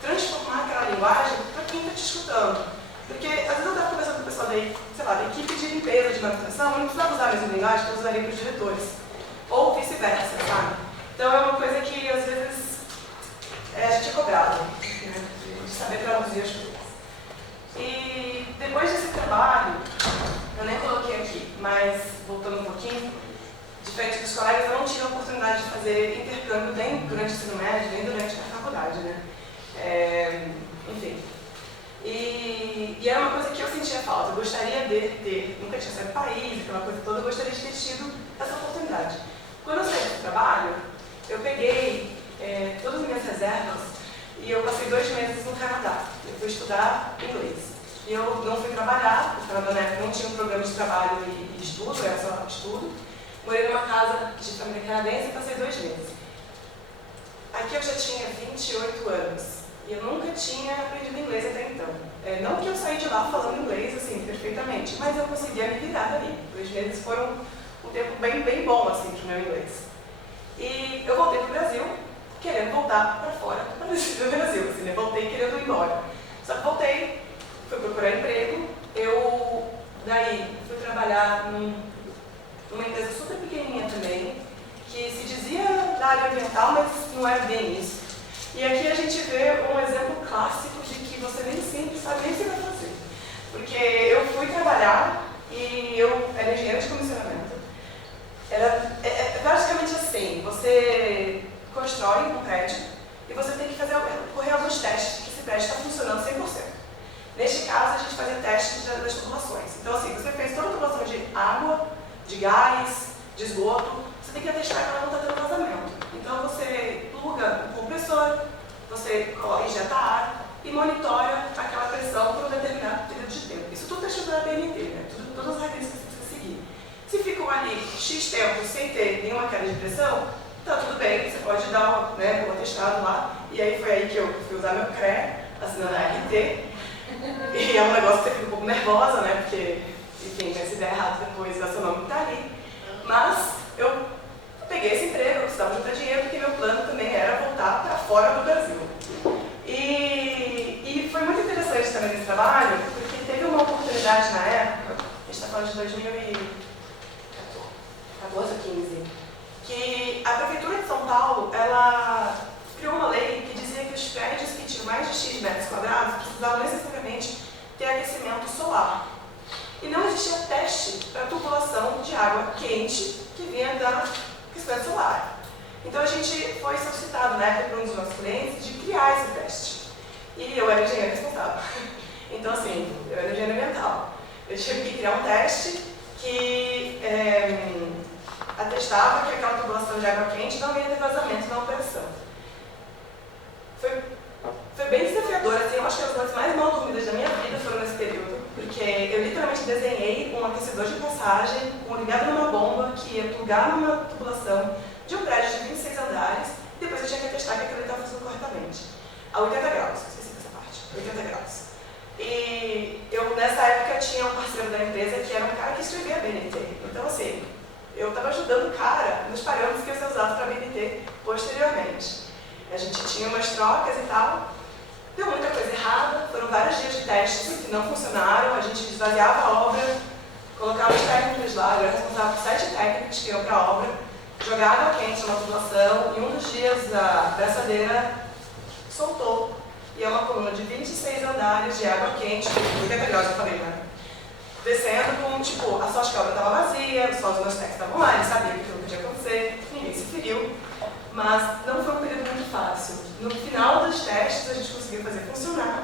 transformar aquela linguagem para quem está te escutando. Porque às vezes eu estava conversando com o pessoal da equipe de limpeza, de manutenção, eu não precisava usar a mesma linguagem que eu usaria para os diretores. Ou vice-versa, sabe? Então é uma coisa que às vezes a gente é cobrado, né? De saber traduzir as coisas. E depois desse trabalho, eu nem coloquei aqui, mas voltando um pouquinho, de diferente dos colegas, eu não tive a oportunidade de fazer intercâmbio nem durante o ensino médio, nem durante a faculdade, né? Enfim. E era uma coisa que eu sentia falta. Eu gostaria de ter, nunca tinha saído do país, aquela coisa toda, eu gostaria de ter tido essa oportunidade. Quando eu saí do trabalho, eu peguei todas as minhas reservas e eu passei 2 meses no Canadá. Eu fui estudar inglês. E eu não fui trabalhar, porque na época não tinha um programa de trabalho e estudo, era só estudo. Morei numa casa de família canadense e passei 2 meses. Aqui eu já tinha 28 anos e eu nunca tinha aprendido inglês até então. Não que eu saí de lá falando inglês assim, perfeitamente, mas eu conseguia me virar dali. 2 meses foram um tempo bem bom assim, para o meu inglês. E eu voltei para o Brasil, querendo voltar para fora do Brasil, assim, né? Voltei querendo ir embora. Só que voltei, fui procurar emprego, eu daí fui trabalhar numa empresa super pequenininha também, que se dizia da área ambiental, mas não era bem isso. E aqui a gente vê um exemplo clássico de que você nem sempre sabe nem o que vai fazer. Porque eu fui trabalhar e eu era engenheira de comissionamento. Era basicamente assim, você constrói um prédio e você tem que correr alguns testes de que esse prédio está funcionando 100%. Neste caso, a gente fazia testes das tubulações. Então, assim, você fez toda a tubulação de água, de gás, de esgoto, você tem que atestar que ela não está tendo vazamento. Então, você pluga um compressor, você injeta ar e monitora aquela pressão por um determinado período de tempo. Isso tudo está escrito na BNT, né? Todas as regras que você precisa seguir. Se ficam ali X tempo sem ter nenhuma queda de pressão, tá tudo bem, você pode dar um atestado lá. E aí foi aí que eu fui usar meu CRE, assinando a RT. E é um negócio que você fica um pouco nervosa, né? Porque, enfim, se der errado depois, o seu nome está ali. Mas eu peguei esse emprego, eu precisava juntar dinheiro, porque meu plano também era voltar para fora do Brasil. E foi muito interessante também esse trabalho, porque teve uma oportunidade na época, a gente está falando de 2014 ou 2015, que a Prefeitura de São Paulo, ela criou uma lei que dizia que os prédios que tinham mais de X metros quadrados precisavam necessariamente ter aquecimento solar. E não existia teste para tubulação de água quente que vinha da aquecimento solar. Então a gente foi solicitado, né, por um dos nossos clientes, de criar esse teste. E eu era engenheiro responsável. Então, assim, eu era engenheiro ambiental. Eu tive que criar um teste que atestava que aquela tubulação de água quente não ia ter vazamento na operação. Foi bem desafiador, assim, eu acho que as noites mais mal dormidas da minha vida foram nesse período, porque eu literalmente desenhei um aquecedor de passagem ligado numa bomba que ia plugar numa tubulação de um prédio de 26 andares e depois eu tinha que atestar que aquilo estava funcionando corretamente. A 80 graus, esqueci dessa parte, 80 graus. E eu, nessa época, tinha um parceiro da empresa que era um cara que escrevia a BNT. Então, assim, eu estava ajudando o cara nos parâmetros que ia ser usado para a BNT posteriormente. A gente tinha umas trocas e tal, deu muita coisa errada, foram vários dias de testes que não funcionaram, a gente esvaziava a obra, colocava os técnicos lá, eu era responsável por 7 técnicos que iam para a obra, jogava água quente na tubulação e um dos dias a braçadeira soltou. E é uma coluna de 26 andares de água quente, 80 graus, eu falei, né? Descendo com, tipo, a sorte que a obra estava vazia, só os meus técnicos estavam lá, eles sabiam que aquilo podia acontecer, ninguém se feriu. Mas não foi um período muito fácil. No final dos testes, a gente conseguiu fazer funcionar.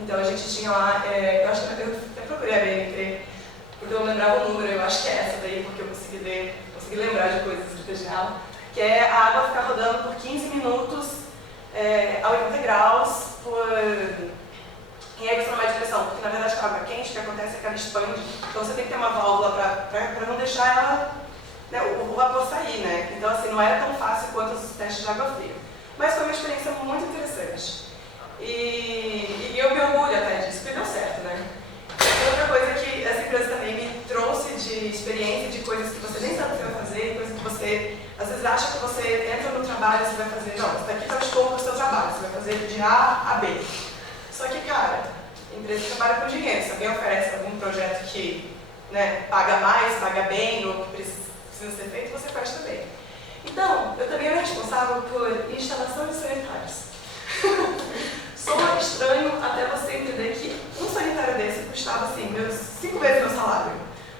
Então, a gente tinha lá, eu acho que eu até procurei a BNT, porque eu não lembrava o número, eu acho que é essa daí, porque eu consegui lembrar de coisas escritas nela, que é a água ficar rodando por 15 minutos a 80 graus, em regulação de pressão, porque na verdade com a água quente, o que acontece é que ela expande, então você tem que ter uma válvula para não deixar ela, né, o vapor sair, né? Então, assim, não era tão fácil quanto os testes de água fria. Mas foi uma experiência muito interessante. E eu me orgulho até disso, porque deu certo, né? Outra coisa que essa empresa também me trouxe de experiência, de coisas que você nem sabe o que vai fazer, coisas que você, às vezes, acha que você entra no trabalho e você vai fazer, não, isso daqui está o escopo do seu trabalho, você vai fazer de A a B. Só que, cara, a empresa trabalha com dinheiro, se alguém oferece algum projeto que, né, paga mais, paga bem, ou que precisa ser feito, você faz também. Então, eu também era responsável por instalação de sanitários. Soa estranho até você entender que um sanitário desse custava, assim, 5 vezes meu salário.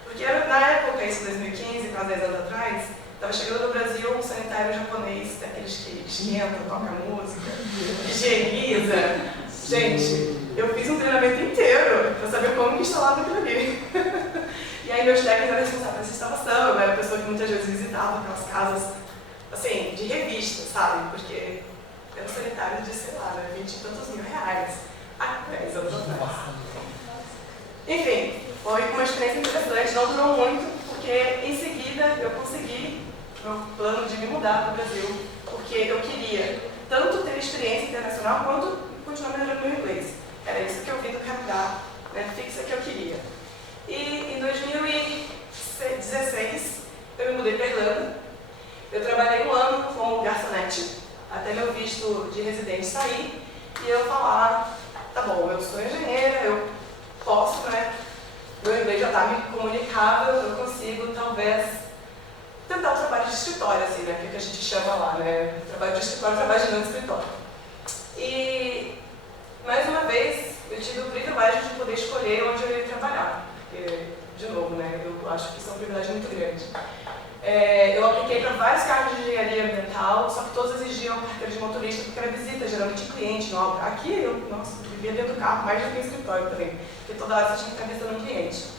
Porque na época, isso em 2015, quase 10 anos atrás, Estava chegando no Brasil um sanitário japonês, daqueles que esquenta, toca música, higieniza. Gente, eu fiz um treinamento inteiro para saber como que instalava aquilo ali. E aí meus técnicos eram responsáveis dessa instalação, eu era a pessoa que muitas vezes visitava aquelas casas, assim, de revista, sabe? Porque era um sanitário de, sei lá, 20 e tantos mil reais, há 10 anos atrás. Enfim, foi uma experiência interessante, não durou muito, porque em seguida eu consegui meu plano de me mudar para o Brasil, porque eu queria tanto ter experiência internacional quanto continuar melhorando meu inglês. Era isso que eu vim do Canadá, né, fixa que eu queria. E em 2016 eu me mudei para a Irlanda. Eu trabalhei 1 ano como garçonete, até meu visto de residente sair, e eu falar, tá bom, eu sou engenheira, eu posso, né? Meu inglês já está me comunicável, eu consigo talvez tentar o trabalho de escritório, assim, né? Que a gente chama lá, né? Trabalho de escritório, trabalho de no escritório. E mais uma vez eu tive o privilégio de poder escolher onde eu ia trabalhar. Porque, de novo, né? Eu acho que isso é um privilégio muito grande. Eu apliquei para vários cargos de engenharia ambiental, só que todos exigiam carteira de motorista, porque era visita, geralmente cliente, em obra. Aqui eu, nossa, vivia dentro do carro, mais do que no escritório também, porque toda hora você tinha que ficar visitando um cliente.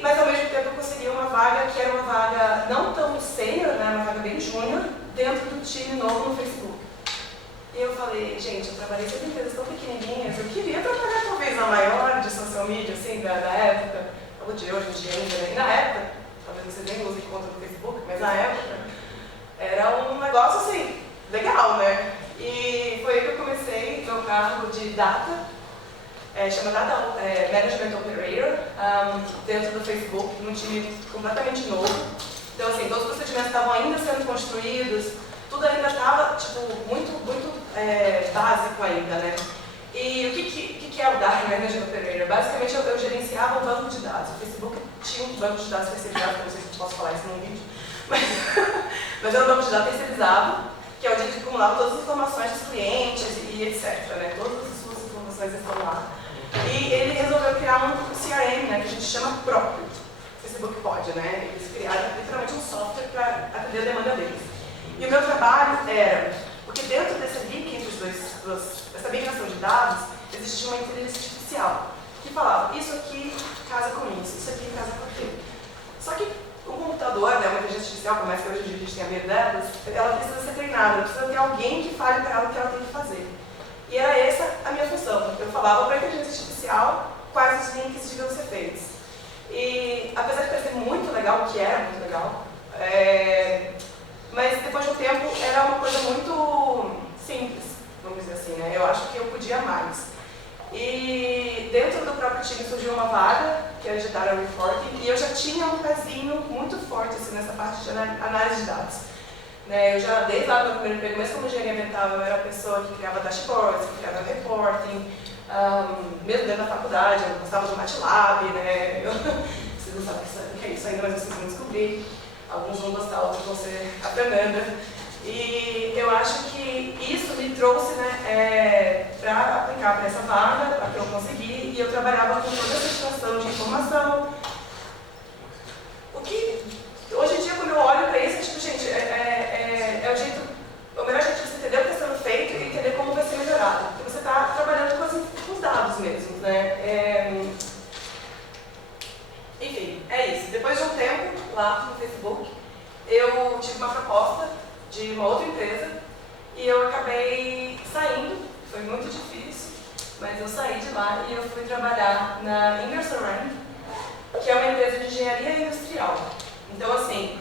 Mas ao mesmo tempo eu consegui uma vaga que era uma vaga não tão sênior, né, uma vaga bem júnior, dentro do time novo no Facebook. E eu falei, gente, eu trabalhei sempre em empresas tão pequenininhas, eu queria trabalhar talvez na maior de social media, assim, da época, ou de hoje em dia ainda, né? E na época, talvez vocês nem usem conta no Facebook, mas na época era um negócio assim, legal, né? E foi aí que eu comecei meu cargo de data, chama Data Management Operator, dentro do Facebook, num time completamente novo. Então, assim, todos os procedimentos estavam ainda sendo construídos, tudo ainda estava, tipo, muito básico ainda, né? E o que é o Data Management Operator? Basicamente, eu gerenciava o banco de dados. O Facebook tinha um banco de dados terceirizado, não sei se eu posso falar isso num vídeo, mas era um banco de dados terceirizado, que é onde a gente acumulava todas as informações dos clientes e etc, né? Todas as suas informações estão lá. E ele resolveu criar um CRM, né, que a gente chama próprio. O Facebook pode, né? Eles criaram literalmente um software para atender a demanda deles. E o meu trabalho era, porque dentro dessa link entre essa migração de dados, existia uma inteligência artificial que falava, isso aqui casa com isso aqui casa com aquilo. Só que o computador, né, uma inteligência artificial, por mais que hoje em dia a gente tenha medo delas, ela precisa ser treinada, ela precisa ter alguém que fale para ela o que ela tem que fazer. E era essa a minha função. Eu falava para a inteligência artificial quais os links deviam ser feitos. E apesar de parecer muito legal, que era muito legal, mas depois de um tempo era uma coisa muito simples, vamos dizer assim, né? Eu acho que eu podia mais. E dentro do próprio time surgiu uma vaga, que era de Data Reporting, e eu já tinha um pezinho muito forte assim, nessa parte de análise de dados. Eu já, desde lá do meu primeiro emprego, mesmo como engenharia ambiental, eu era a pessoa que criava dashboards, que criava reporting, mesmo dentro da faculdade, eu gostava de MATLAB, né? Vocês não sabem o que é isso ainda, mas vocês vão descobrir. Alguns vão gostar, outros vão ser a Fernanda. E eu acho que isso me trouxe, né, para aplicar para essa vaga, para que eu consegui, e eu trabalhava com toda essa situação de informação. O que, hoje em dia, quando eu olho para isso, tipo, gente, é o jeito, o melhor jeito de você entender o que está sendo feito e entender como vai ser melhorado. Porque você está trabalhando com os dados mesmo, né? Enfim, é isso. Depois de um tempo, lá no Facebook, eu tive uma proposta de uma outra empresa e eu acabei saindo, foi muito difícil, mas eu saí de lá e eu fui trabalhar na Ingersoll Rand, que é uma empresa de engenharia industrial. Então, assim,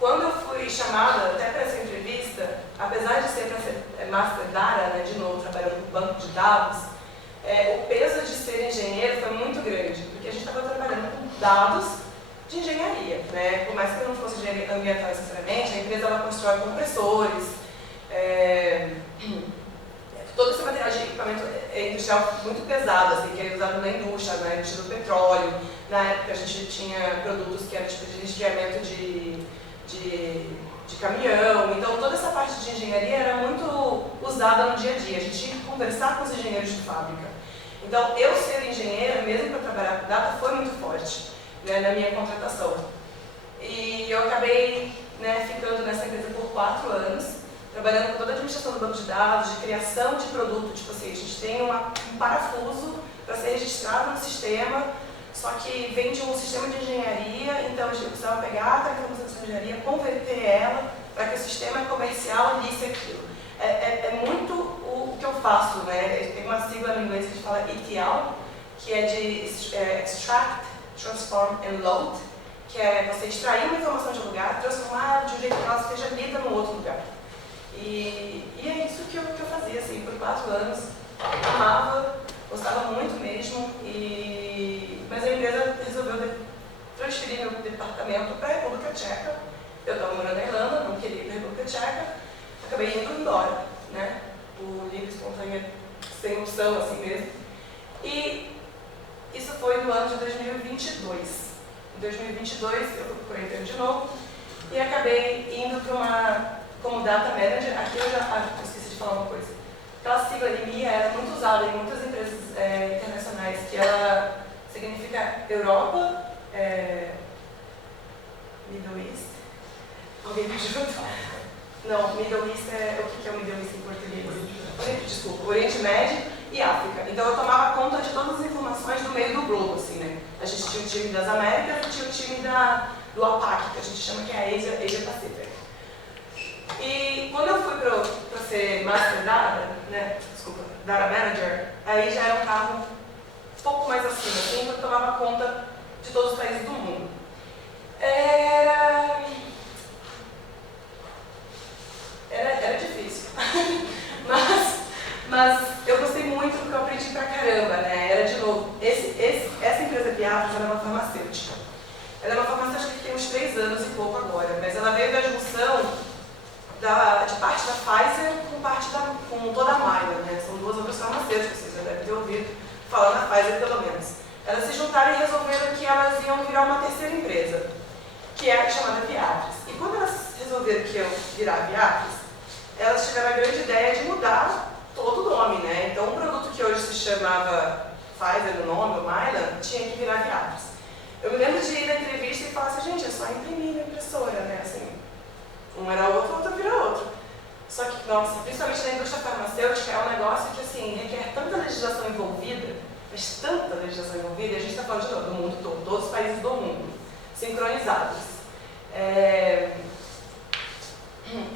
quando eu fui chamada até para essa entrevista, apesar de ser para ser Master Data, né, de novo, trabalhando no banco de dados, o peso de ser engenheiro foi muito grande, porque a gente estava trabalhando com dados de engenharia, né? Por mais que eu não fosse engenharia ambiental necessariamente, a empresa ela constrói compressores, todo esse material de equipamento industrial muito pesado, assim, que é usado na indústria, na indústria do petróleo. Na época a gente tinha produtos que eram tipo de resfriamento de caminhão, então toda essa parte de engenharia era muito usada no dia a dia, a gente tinha que conversar com os engenheiros de fábrica. Então eu ser engenheira, mesmo para trabalhar com data, foi muito forte, né, na minha contratação. E eu acabei, né, ficando nessa empresa por 4 anos, trabalhando com toda a administração do banco de dados, de criação de produto, tipo assim, a gente tem um parafuso para ser registrado no sistema, só que vem de um sistema de engenharia, então a gente precisava pegar aquela informação de engenharia, converter ela para que o sistema comercial lisse aquilo. É muito o que eu faço, né? Tem uma sigla no inglês que a gente fala ETL, que é de Extract, Transform and Load, que é você extrair uma informação de um lugar, transformar ela de um jeito que ela seja lida no outro lugar. E é isso que eu fazia, assim, por 4 anos. Amava, gostava muito mesmo, mas a empresa resolveu transferir meu departamento para a República Tcheca. Eu estava morando na Irlanda, não queria ir para a República Tcheca, acabei indo embora, né? Por livre, espontânea, sem opção, assim mesmo. E isso foi no ano de 2022. Em 2022 eu procurei emprego de novo e acabei indo como data manager. Aqui eu esqueci de falar uma coisa. Aquela sigla EMEA era muito usada em muitas empresas internacionais, que ela significa Europa, Middle East. Alguém me ajuda? Não, Middle East o que é o Middle East em português? Desculpa, Oriente Médio e África. Então eu tomava conta de todas as informações do meio do globo, assim, né? A gente tinha o time das Américas e tinha o time do APAC, que a gente chama que é a Asia Pacific. E quando eu fui para ser Master Data, né? Desculpa, Data Manager, aí já era um cargo um pouco mais acima, assim, eu tomava conta de todos os países do mundo. Era difícil, mas eu gostei muito porque eu aprendi pra caramba, né? Era de novo, essa empresa Viatris era uma farmacêutica. Ela é uma farmacêutica que tem uns 3 anos e pouco agora, mas ela veio da junção de parte da Pfizer com toda a Mylan, né? São 2 outras farmacêuticas, vocês já devem ter ouvido falar na Pfizer pelo menos. Elas se juntaram e resolveram que elas iam virar uma terceira empresa, que é a chamada Viatris. E quando elas resolveram que eu virar Viatris, elas tiveram a grande ideia de mudar todo o nome, né? Então, um produto que hoje se chamava Pfizer no nome, o Mylan, tinha que virar Viatris. Eu me lembro de ir na entrevista e falar assim, gente, é só imprimir na impressora, né? Assim, um era outro, o outro vira outro. Só que, nossa, principalmente na indústria farmacêutica, é um negócio que, assim, requer tanta legislação envolvida, mas tanta legislação envolvida, e a gente está falando de novo, do mundo todo, todos os países do mundo, sincronizados.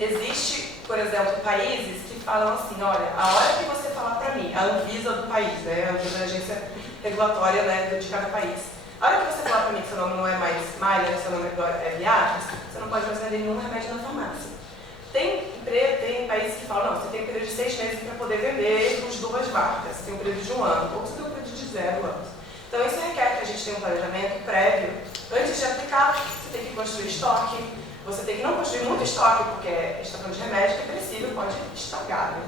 Existe, por exemplo, países que falam assim, olha, a hora que você falar para mim, a Anvisa do país, né, a Anvisa é a agência regulatória, né, de cada país, a hora que você falar para mim que seu nome não é mais Mylan, seu nome agora é Viatris, você não pode mais vender nenhum remédio na farmácia. Tem países que falam, não, você tem um período de 6 meses para poder vender os 2 marcas, você tem um período de 1 ano, ou você tem um período de 0 anos. Então isso requer que a gente tenha um planejamento prévio. Antes de aplicar, você tem que construir estoque, você tem que não construir muito estoque, porque a gente está falando de remédio que é perecível, pode estragar, né?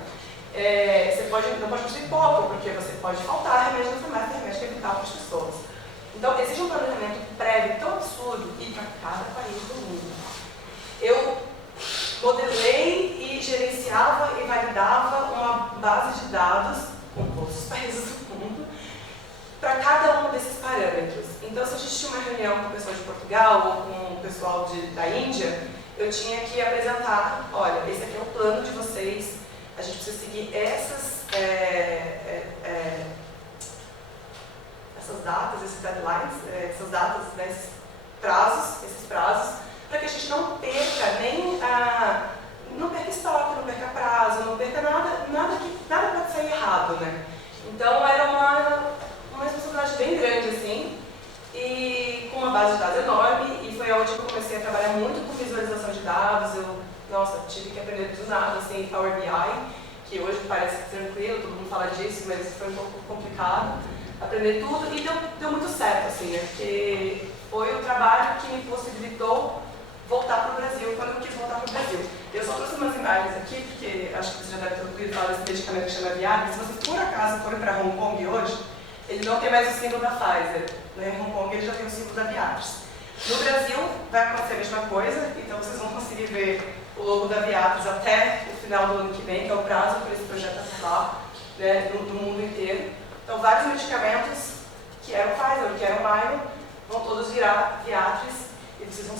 Você não pode construir pouco, porque você pode faltar remédio na farmácia, remédio que é vital para as pessoas. Então, existe um planejamento prévio tão absurdo e para cada país do mundo. Eu modelei e gerenciava e validava uma base de dados com todos os países do mundo para cada um desses parâmetros. Então, se a gente tinha uma reunião com o pessoal de Portugal ou com o pessoal da Índia, eu tinha que apresentar, olha, esse aqui é o plano de vocês, a gente precisa seguir essas datas, esses deadlines, essas datas, né, esses prazos, para que a gente não perca não perca estoque, não perca prazo, não perca nada pode sair errado, né? Então era uma responsabilidade bem grande, assim, e com uma base de dados enorme, e foi onde eu comecei a trabalhar muito com visualização de dados. Eu, tive que aprender do nada, assim, Power BI, que hoje parece tranquilo, todo mundo fala disso, mas foi um pouco complicado aprender tudo, e deu muito certo, assim, né? Porque foi o trabalho que me possibilitou voltar para o Brasil, quando eu quis voltar para o Brasil. Eu só trouxe umas imagens aqui, porque acho que você já deve ter ouvido falar desse medicamento que chama Viagra. Se vocês por acaso forem para Hong Kong hoje, ele não tem mais o símbolo da Pfizer, né? Em Hong Kong ele já tem o símbolo da Viatris. No Brasil vai acontecer a mesma coisa, então vocês vão conseguir ver o logo da Viatris até o final do ano que vem, que é o prazo para esse projeto atuar, né, no mundo inteiro. Então vários medicamentos que eram Pfizer, que eram Mylan, vão todos virar Viatris e vocês vão